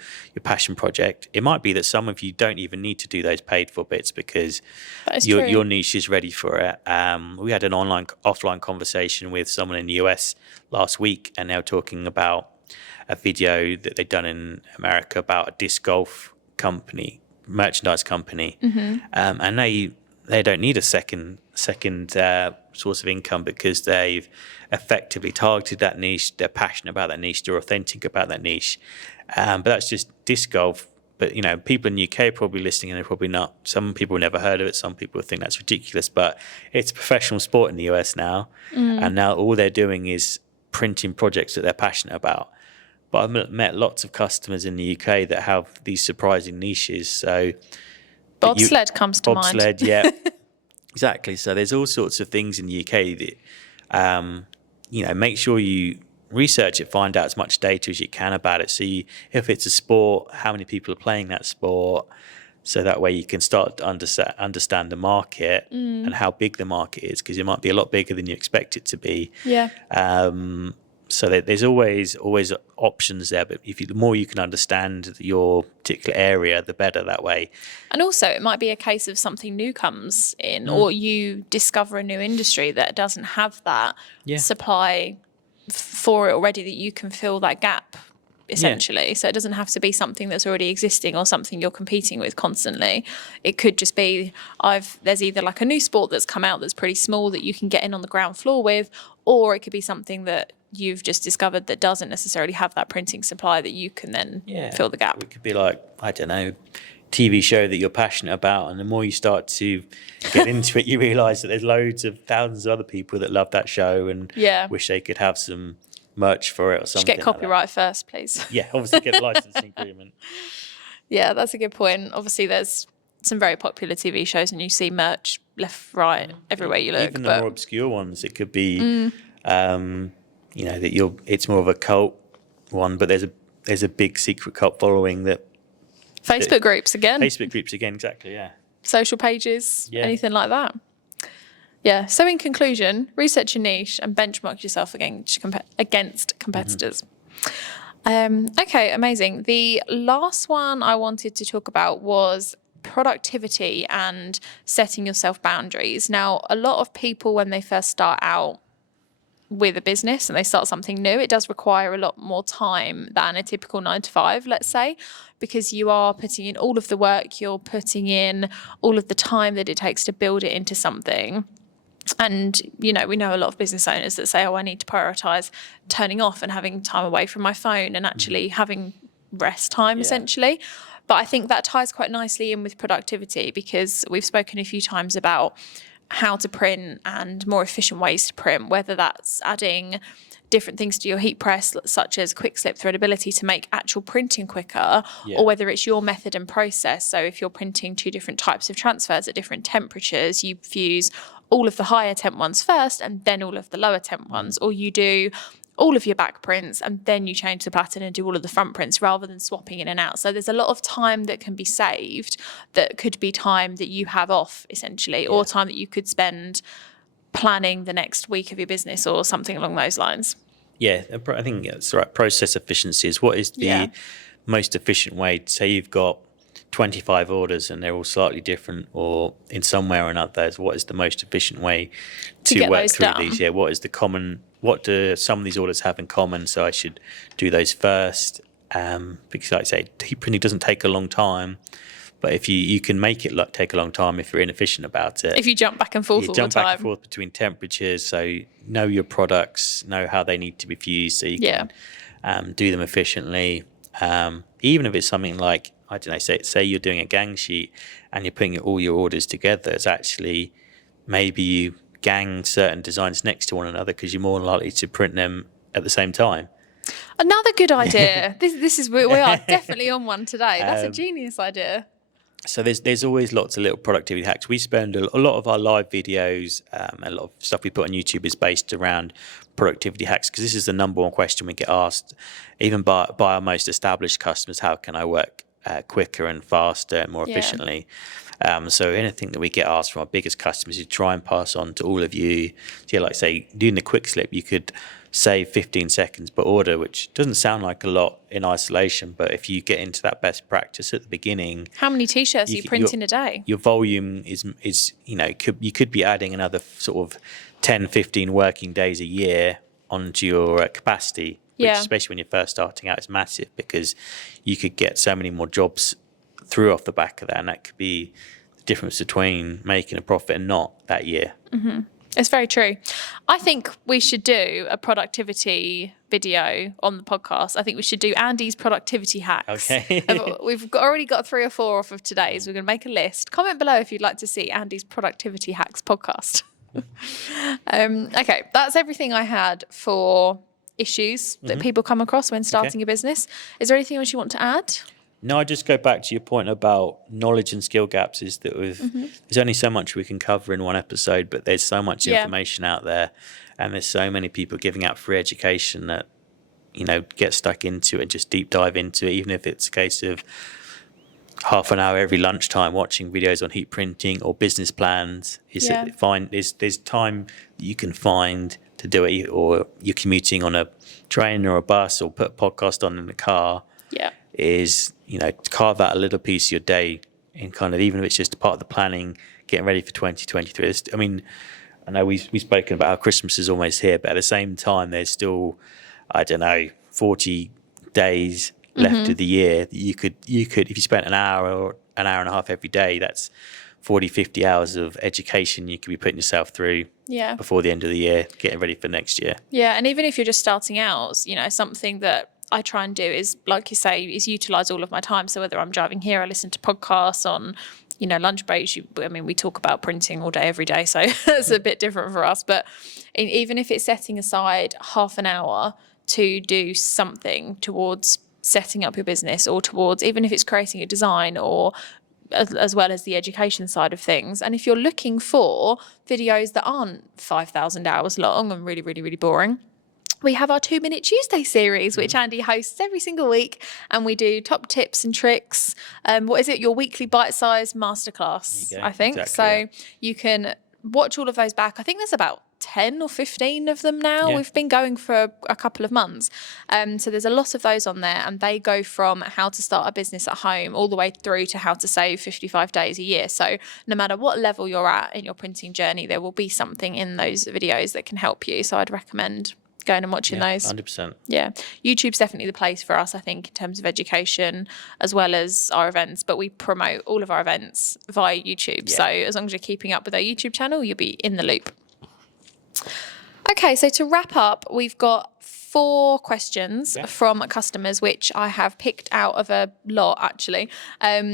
passion project. It might be that some of you don't even need to do those paid for bits because your niche is ready for it. We had an offline conversation with someone in the US last week, and they were talking about a video that they'd done in America about a disc golf merchandise company, and they don't need a second source of income because they've effectively targeted that niche. They're passionate about that niche. They're authentic about that niche. But that's just disc golf. But, people in the UK are probably listening and they're probably not. Some people have never heard of it. Some people think that's ridiculous. But it's a professional sport in the US now. And now all they're doing is printing projects that they're passionate about. But I've met lots of customers in the UK that have these surprising niches. So Bobsled comes to mind. Bobsled, yeah. Exactly. So there's all sorts of things in the UK that, make sure you research it, find out as much data as you can about it. So if it's a sport, how many people are playing that sport? So that way you can start to understand the market and how big the market is, because it might be a lot bigger than you expect it to be. Yeah. So there's always options there, but the more you can understand your particular area, the better that way. And also, it might be a case of something new comes in, or you discover a new industry that doesn't have that supply for it already, that you can fill that gap, essentially. So it doesn't have to be something that's already existing or something you're competing with constantly. It could just be there's either like a new sport that's come out that's pretty small that you can get in on the ground floor with, or it could be something that you've just discovered that doesn't necessarily have that printing supply that you can then fill the gap. It could be like, I don't know, TV show that you're passionate about, and the more you start to get into it, you realise that there's thousands of other people that love that show and wish they could have some merch for it or Should something. get like that. copyright first, please. Yeah, obviously get a licensing agreement. Yeah, that's a good point. Obviously, there's some very popular TV shows, and you see merch left, right, everywhere you look. Even the more obscure ones, it could be, that it's more of a cult one, but there's a big secret cult following that. Facebook groups again. Facebook groups again, exactly, yeah. Social pages, Yeah. anything like that. Yeah. So in conclusion, research your niche and benchmark yourself against competitors. Okay, amazing. The last one I wanted to talk about was productivity and setting yourself boundaries. Now, a lot of people, when they first start out with a business and they start something new, it does require a lot more time than a typical 9 to 5, let's say, because you are putting in all of the work, you're putting in all of the time that it takes to build it into something. And, we know a lot of business owners that say, I need to prioritize turning off and having time away from my phone and actually having rest time, essentially. But I think that ties quite nicely in with productivity, because we've spoken a few times about how to print and more efficient ways to print, whether that's adding different things to your heat press, such as quick slip threadability to make actual printing quicker, or whether it's your method and process. So if you're printing 2 different types of transfers at different temperatures, you fuse all of the higher temp ones first and then all of the lower temp ones, or you do all of your back prints and then you change the pattern and do all of the front prints rather than swapping in and out. So there's a lot of time that can be saved that could be time that you have off, essentially, or time that you could spend planning the next week of your business or something along those lines. Yeah, I think that's right. Process efficiency is what is the most efficient way. Say you've got 25 orders and they're all slightly different, or in some way or another, what is the most efficient way to work through these? Yeah, what do some of these orders have in common? So I should do those first, because like I say, heat printing doesn't take a long time. But if you can make it take a long time if you're inefficient about it. If you jump back and forth all the time. Jump back and forth between temperatures, so know your products, know how they need to be fused, so you can do them efficiently. Even if it's something like, I don't know, say you're doing a gang sheet and you're putting all your orders together, it's actually maybe you gang certain designs next to one another because you're more likely to print them at the same time. Another good idea. This is we are definitely on one today. That's a genius idea. So there's always lots of little productivity hacks. We spend a lot of our live videos, a lot of stuff we put on YouTube is based around productivity hacks, because this is the number one question we get asked, even by our most established customers. How can I work quicker and faster and more efficiently? So anything that we get asked from our biggest customers, you try and pass on to all of you. So like say, doing the quick slip, you could save 15 seconds per order, which doesn't sound like a lot in isolation, but if you get into that best practice at the beginning, how many t-shirts you print in a day? Your volume is you could be adding another sort of 10, 15 working days a year onto your capacity, which especially when you're first starting out is massive, because you could get so many more jobs through off the back of that, and that could be the difference between making a profit and not that year. Mm-hmm. It's very true. I think we should do a productivity video on the podcast. I think we should do Andy's productivity hacks. Okay. We've already got 3 or 4 off of today's. We're going to make a list. Comment below if you'd like to see Andy's productivity hacks podcast. Okay, that's everything I had for issues that people come across when starting a business. Is there anything else you want to add? No, I just go back to your point about knowledge and skill gaps, is that there's only so much we can cover in one episode, but there's so much information out there, and there's so many people giving out free education that, get stuck into it and just deep dive into it, even if it's a case of half an hour every lunchtime watching videos on heat printing or business plans. There's time that you can find to do it, or you're commuting on a train or a bus, or put a podcast on in the car. Is carve out a little piece of your day, and kind of, even if it's just a part of the planning, getting ready for 2023. I mean, I know we've spoken about how Christmas is almost here, but at the same time, there's still, 40 days left of the year. You could, if you spent an hour or an hour and a half every day, that's 40, 50 hours of education you could be putting yourself through before the end of the year, getting ready for next year. Yeah, and even if you're just starting out, something that I try and do is, like you say, is utilise all of my time. So whether I'm driving here, I listen to podcasts on, lunch breaks. We talk about printing all day, every day. So it's a bit different for us. But even if it's setting aside half an hour to do something towards setting up your business, or towards, even if it's creating a design, or as well as the education side of things. And if you're looking for videos that aren't 5,000 hours long and really, really, really boring, we have our 2 Minute Tuesday series, which Andy hosts every single week. And we do top tips and tricks. What is it? Your weekly bite-sized masterclass, I think. Exactly. So you can watch all of those back. I think there's about 10 or 15 of them now. We've been going for a couple of months. So there's a lot of those on there, and they go from how to start a business at home all the way through to how to save 55 days a year. So no matter what level you're at in your printing journey, there will be something in those videos that can help you. So I'd recommend going and watching those. 100%. Yeah. YouTube's definitely the place for us, I think, in terms of education as well as our events. But we promote all of our events via YouTube. So as long as you're keeping up with our YouTube channel, you'll be in the loop. Okay, so to wrap up, we've got 4 questions from customers, which I have picked out of a lot, actually,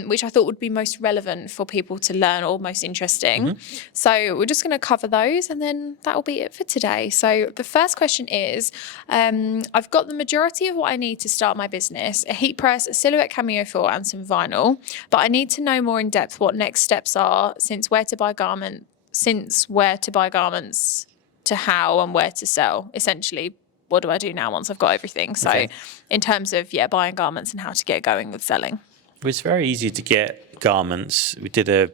which I thought would be most relevant for people to learn, or most interesting. So we're just going to cover those, and then that will be it for today. So the first question is, I've got the majority of what I need to start my business: a heat press, a Silhouette Cameo 4, and some vinyl. But I need to know more in depth what next steps are, since where to buy garments to how and where to sell. Essentially, what do I do now once I've got everything? So in terms of, buying garments and how to get going with selling. It's very easy to get garments. We did a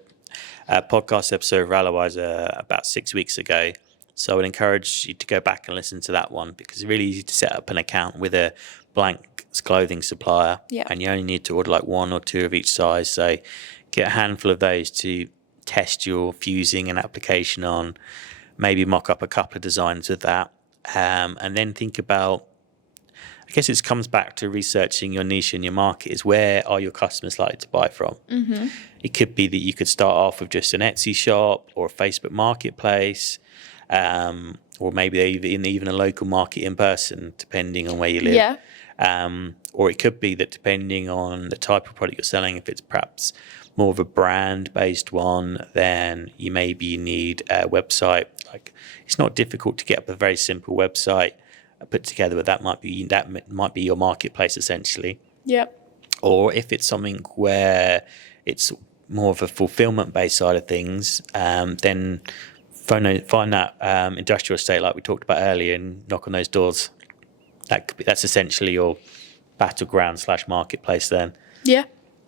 podcast episode of Rallowiser about 6 weeks ago. So I would encourage you to go back and listen to that one, because it's really easy to set up an account with a blank clothing supplier. And you only need to order like 1 or 2 of each size. So get a handful of those to test your fusing and application on. Maybe mock up a couple of designs with that. And then think about, I guess it comes back to researching your niche and your market, is where are your customers likely to buy from? It could be that you could start off with just an Etsy shop or a Facebook marketplace, or maybe even a local market in person, depending on where you live. Or it could be that depending on the type of product you're selling, if it's perhaps more of a brand-based one, then you maybe need a website. Like, it's not difficult to get up a very simple website put together, but that might be your marketplace essentially. Or if it's something where it's more of a fulfillment-based side of things, then find that industrial estate like we talked about earlier and knock on those doors. That's essentially your battleground / marketplace then.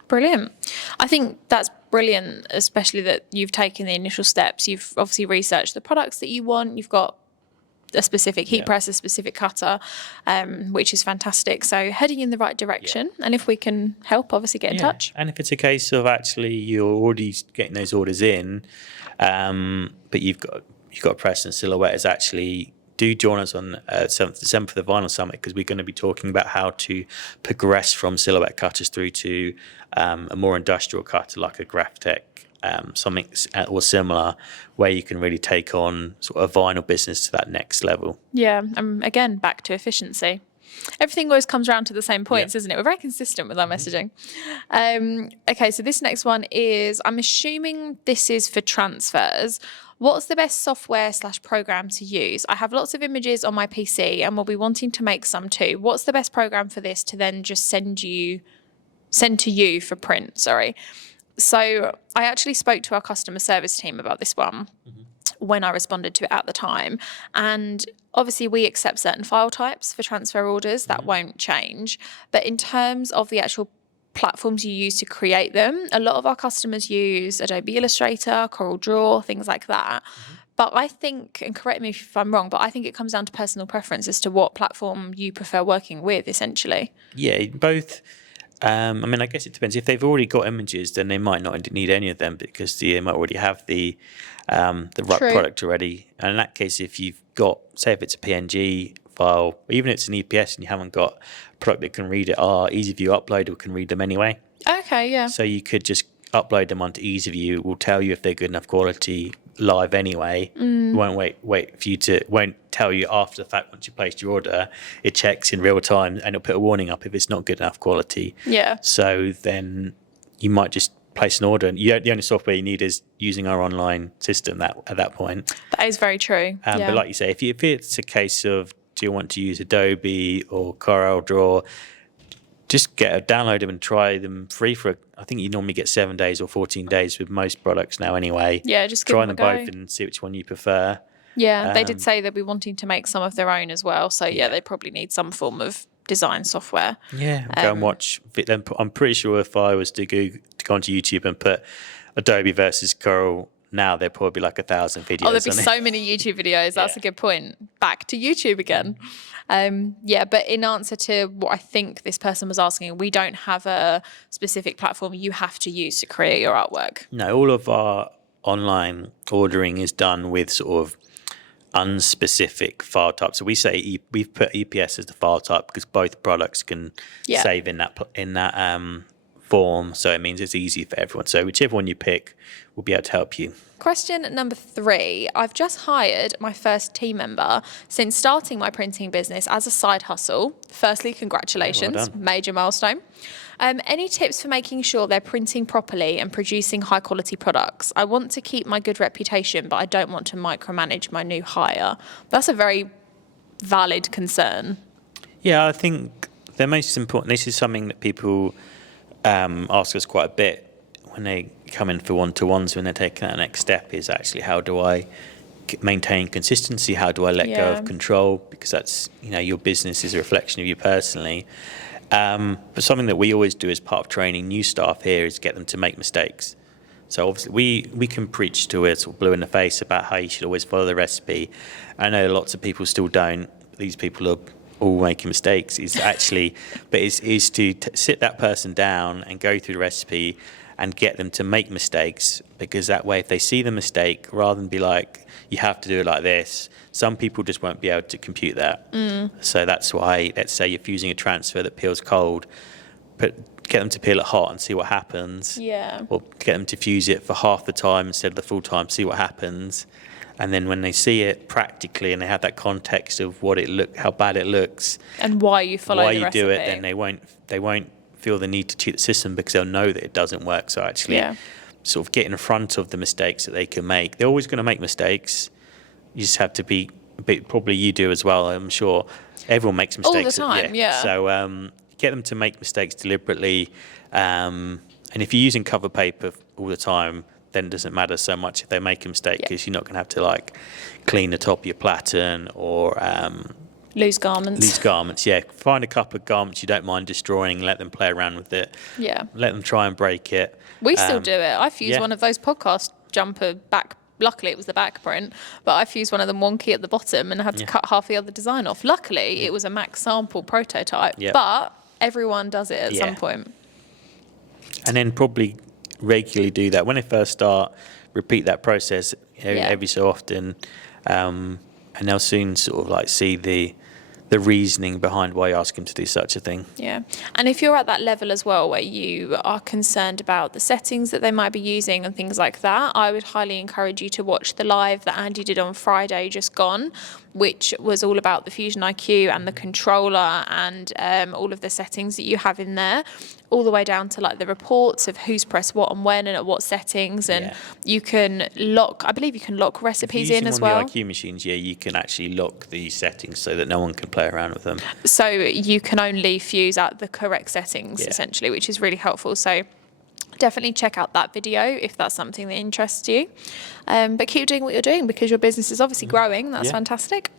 Brilliant. I think that's brilliant, especially that you've taken the initial steps. You've obviously researched the products that you want. You've got a specific heat press, a specific cutter, which is fantastic. So heading in the right direction. And if we can help, obviously get in touch. And if it's a case of actually you're already getting those orders in, but you've got a press and silhouette, is actually do join us on 7th December for the Vinyl Summit, because we're going to be talking about how to progress from silhouette cutters through to a more industrial cutter like a Graphtec, something or similar, where you can really take on sort of a vinyl business to that next level. Again, back to efficiency. Everything always comes around to the same points, isn't it? We're very consistent with our messaging. Okay, so this next one is, I'm assuming this is for transfers. What's the best software / program to use? I have lots of images on my PC and will be wanting to make some too. What's the best program for this to then just send to you for print? Sorry. So I actually spoke to our customer service team about this one when I responded to it at the time. And obviously we accept certain file types for transfer orders. That won't change. But in terms of the actual platforms you use to create them, a lot of our customers use Adobe Illustrator, CorelDRAW, things like that. But I think, and correct me if I'm wrong, but I think it comes down to personal preference as to what platform you prefer working with, essentially. Both. I guess it depends. If they've already got images, then they might not need any of them, because they might already have the right product already. And in that case, if you've got, say if it's a PNG file, or even if it's an EPS and you haven't got a product that can read it, our EasyView Uploader can read them anyway. Okay, So you could just upload them onto EasyView. It will tell you if they're good enough quality live anyway. It won't won't tell you after the fact once you placed your order. It checks in real time and it'll put a warning up if it's not good enough quality. So then you might just place an order, and the only software you need is using our online system at that point. That is very true. But like you say, if it's a case of do want to use Adobe or CorelDRAW, just download them and try them free for, I think you normally get 7 days or 14 days with most products now anyway. Yeah, just give try them them a go. both and see which one you prefer. Yeah, they did say they'd be wanting to make some of their own as well. So yeah, they probably need some form of design software. Yeah, go and watch. I'm pretty sure if I was to go onto YouTube and put Adobe versus Corel now, there'd probably be like 1,000 videos. Oh, there'd be on it. so many YouTube videos. That's a good point. Back to YouTube again. Yeah, but in answer to what I think this person was asking, we don't have a specific platform you have to use to create your artwork. No, all of our online ordering is done with sort of unspecific file type. So we say we've put EPS as the file type because both products can save in that form. So it means it's easy for everyone. So whichever one you pick will be able to help you. Question number 3. I've just hired my first team member since starting my printing business as a side hustle. Firstly, congratulations, Well done. major milestone. Any tips for making sure they're printing properly and producing high quality products? I want to keep my good reputation, but I don't want to micromanage my new hire. That's a very valid concern. Yeah, I think the most important, this is something that people ask us quite a bit when they come in for one-to-ones, when they're taking that next step, is actually how do I maintain consistency? How do I let go of control? Because that's, your business is a reflection of you personally. But something that we always do as part of training new staff here is get them to make mistakes. So obviously we can preach to it sort of blue in the face about how you should always follow the recipe. I know lots of people still don't. These people are all making mistakes. Is actually, but is to sit that person down and go through the recipe and get them to make mistakes, because that way if they see the mistake, rather than be like, you have to do it like this, some people just won't be able to compute that. So that's why, let's say you're fusing a transfer that peels cold, get them to peel it hot and see what happens. Yeah. Or get them to fuse it for half the time instead of the full time, see what happens. And then when they see it practically and they have that context of how bad it looks, And why you follow why the you recipe. do it, then they won't feel the need to cheat the system because they'll know that it doesn't work. So actually sort of get in front of the mistakes that they can make. They're always going to make mistakes. You just have to be a bit, probably you do as well, I'm sure. Everyone makes mistakes. All the time, yeah. So get them to make mistakes deliberately. And if you're using cover paper all the time, then it doesn't matter so much if they make a mistake, because you're not going to have to clean the top of your platen or Loose garments. Yeah. Find a couple of garments you don't mind destroying, let them play around with it. Yeah. Let them try and break it. We still do it. I fused one of those podcast jumper back. Luckily, it was the back print, but I fused one of them wonky at the bottom and had to cut half the other design off. Luckily, it was a max sample prototype, but everyone does it at some point. And then probably regularly do that. When they first start, repeat that process every so often, and they'll soon sort of see the reasoning behind why you ask them to do such a thing. Yeah. And if you're at that level as well where you are concerned about the settings that they might be using and things like that, I would highly encourage you to watch the live that Andy did on Friday just gone, which was all about the Fusion IQ and the controller and all of the settings that you have in there, all the way down to the reports of who's pressed what and when and at what settings. And you can I believe you can lock recipes in as well. On the IQ machines, you can actually lock the settings so that no one can play around with them. So you can only fuse at the correct settings, essentially, which is really helpful. So definitely check out that video if that's something that interests you. But keep doing what you're doing because your business is obviously growing. That's fantastic.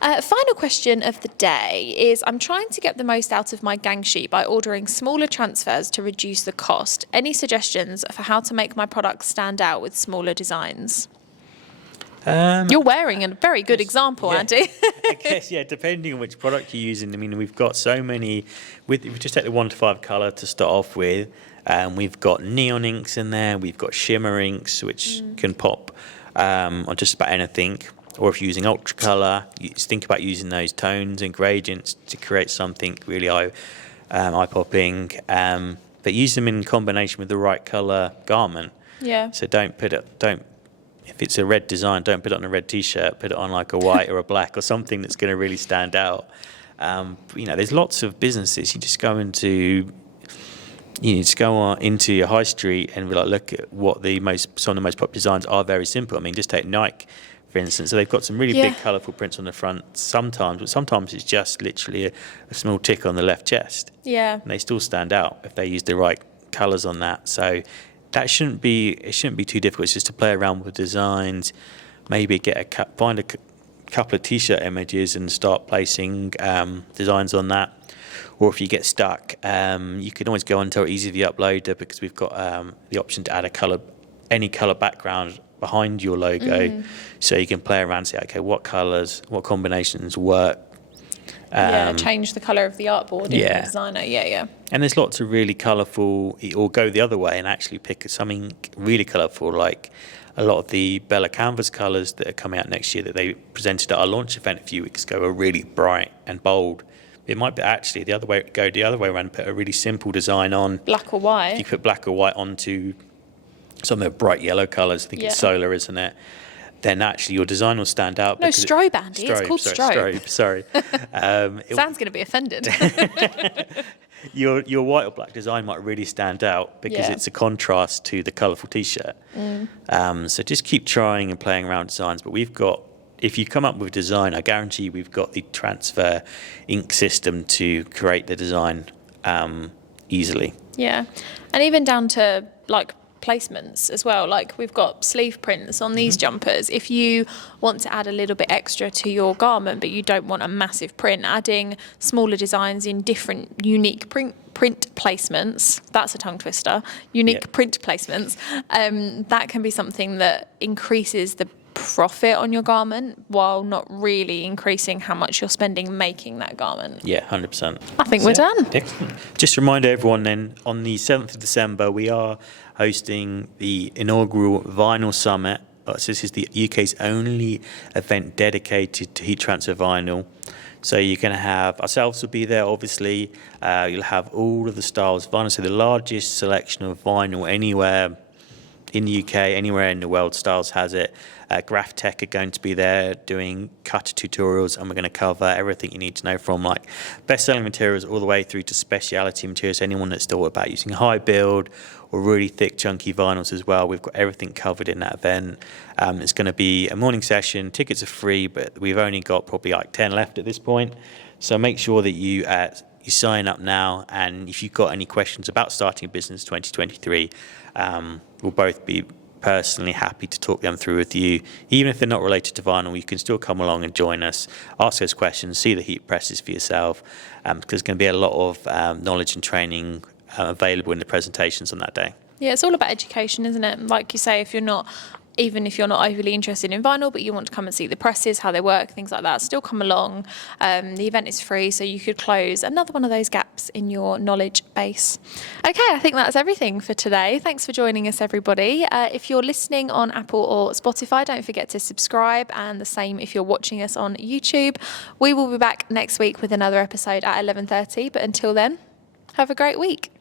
Final question of the day is, I'm trying to get the most out of my gang sheet by ordering smaller transfers to reduce the cost. Any suggestions for how to make my products stand out with smaller designs? You're wearing a very good example, Andy. I guess, depending on which product you're using. I mean, we've got so many. If we just take the 1 to 5 colour to start off with, we've got neon inks in there. We've got shimmer inks, which can pop on just about anything. Or if you're using ultra colour, you think about using those tones and gradients to create something really eye-popping. But use them in combination with the right colour garment. Yeah. So if it's a red design, don't put it on a red T-shirt. Put it on a white or a black or something that's going to really stand out. There's lots of businesses. You just go into your high street and look at what some of the most popular designs are. Very simple. I mean, just take Nike, for instance. So they've got some really big, colourful prints on the front sometimes, but sometimes it's just literally a small tick on the left chest. Yeah. And they still stand out if they use the right colours on that. So it shouldn't be too difficult. It's just to play around with designs, maybe find a couple of t-shirt images and start placing designs on that. Or if you get stuck, you can always go onto our EasyView uploader, because we've got the option to add any colour background behind your logo, so you can play around and say, okay, what colours, what combinations work. Change the colour of the artboard in the designer. And there's lots of really colourful, or go the other way and actually pick something really colourful, like a lot of the Bella Canvas colours that are coming out next year that they presented at our launch event a few weeks ago are really bright and bold. It might be actually the other way around, put a really simple design on. Black or white. If you put black or white onto some of the bright yellow colours, I think it's solar, isn't it? Then actually your design will stand out. No, strobe, Andy. It's called strobe. Sorry. Sam's going to be offended. Your white or black design might really stand out because it's a contrast to the colourful T-shirt. So just keep trying and playing around with designs. But if you come up with a design, I guarantee we've got the transfer ink system to create the design easily. Yeah. And even down to like placements as well. Like we've got sleeve prints on these jumpers. If you want to add a little bit extra to your garment, but you don't want a massive print, adding smaller designs in different unique print placements, that's a tongue twister, print placements, that can be something that increases the profit on your garment while not really increasing how much you're spending making that garment. Yeah, 100%. I think we're done. Excellent. Just to remind everyone then, on the 7th of December, we are hosting the inaugural Vinyl Summit. So this is the UK's only event dedicated to heat transfer vinyl. So you're going to have, ourselves will be there, obviously. You'll have all of the styles of vinyl, so the largest selection of vinyl anywhere in the UK, anywhere in the world. Styles has it. GraphTech are going to be there doing cutter tutorials, and we're going to cover everything you need to know, from like best-selling materials all the way through to speciality materials. Anyone that's thought about using high build or really thick, chunky vinyls as well, we've got everything covered in that event. It's going to be a morning session. Tickets are free, but we've only got probably like 10 left at this point. So make sure that you sign up now, and if you've got any questions about starting a business 2023, we'll both be personally happy to talk them through with you. Even if they're not related to vinyl, you can still come along and join us, ask those questions, see the heat presses for yourself, because there's going to be a lot of knowledge and available in the presentations on that day. Yeah, it's all about education, isn't it? Like you say, if you're not overly interested in vinyl, but you want to come and see the presses, how they work, things like that, still come along. The event is free, so you could close another one of those gaps in your knowledge base. Okay, I think that's everything for today. Thanks for joining us, everybody. If you're listening on Apple or Spotify, don't forget to subscribe, and the same if you're watching us on YouTube. We will be back next week with another episode at 11:30, but until then, have a great week.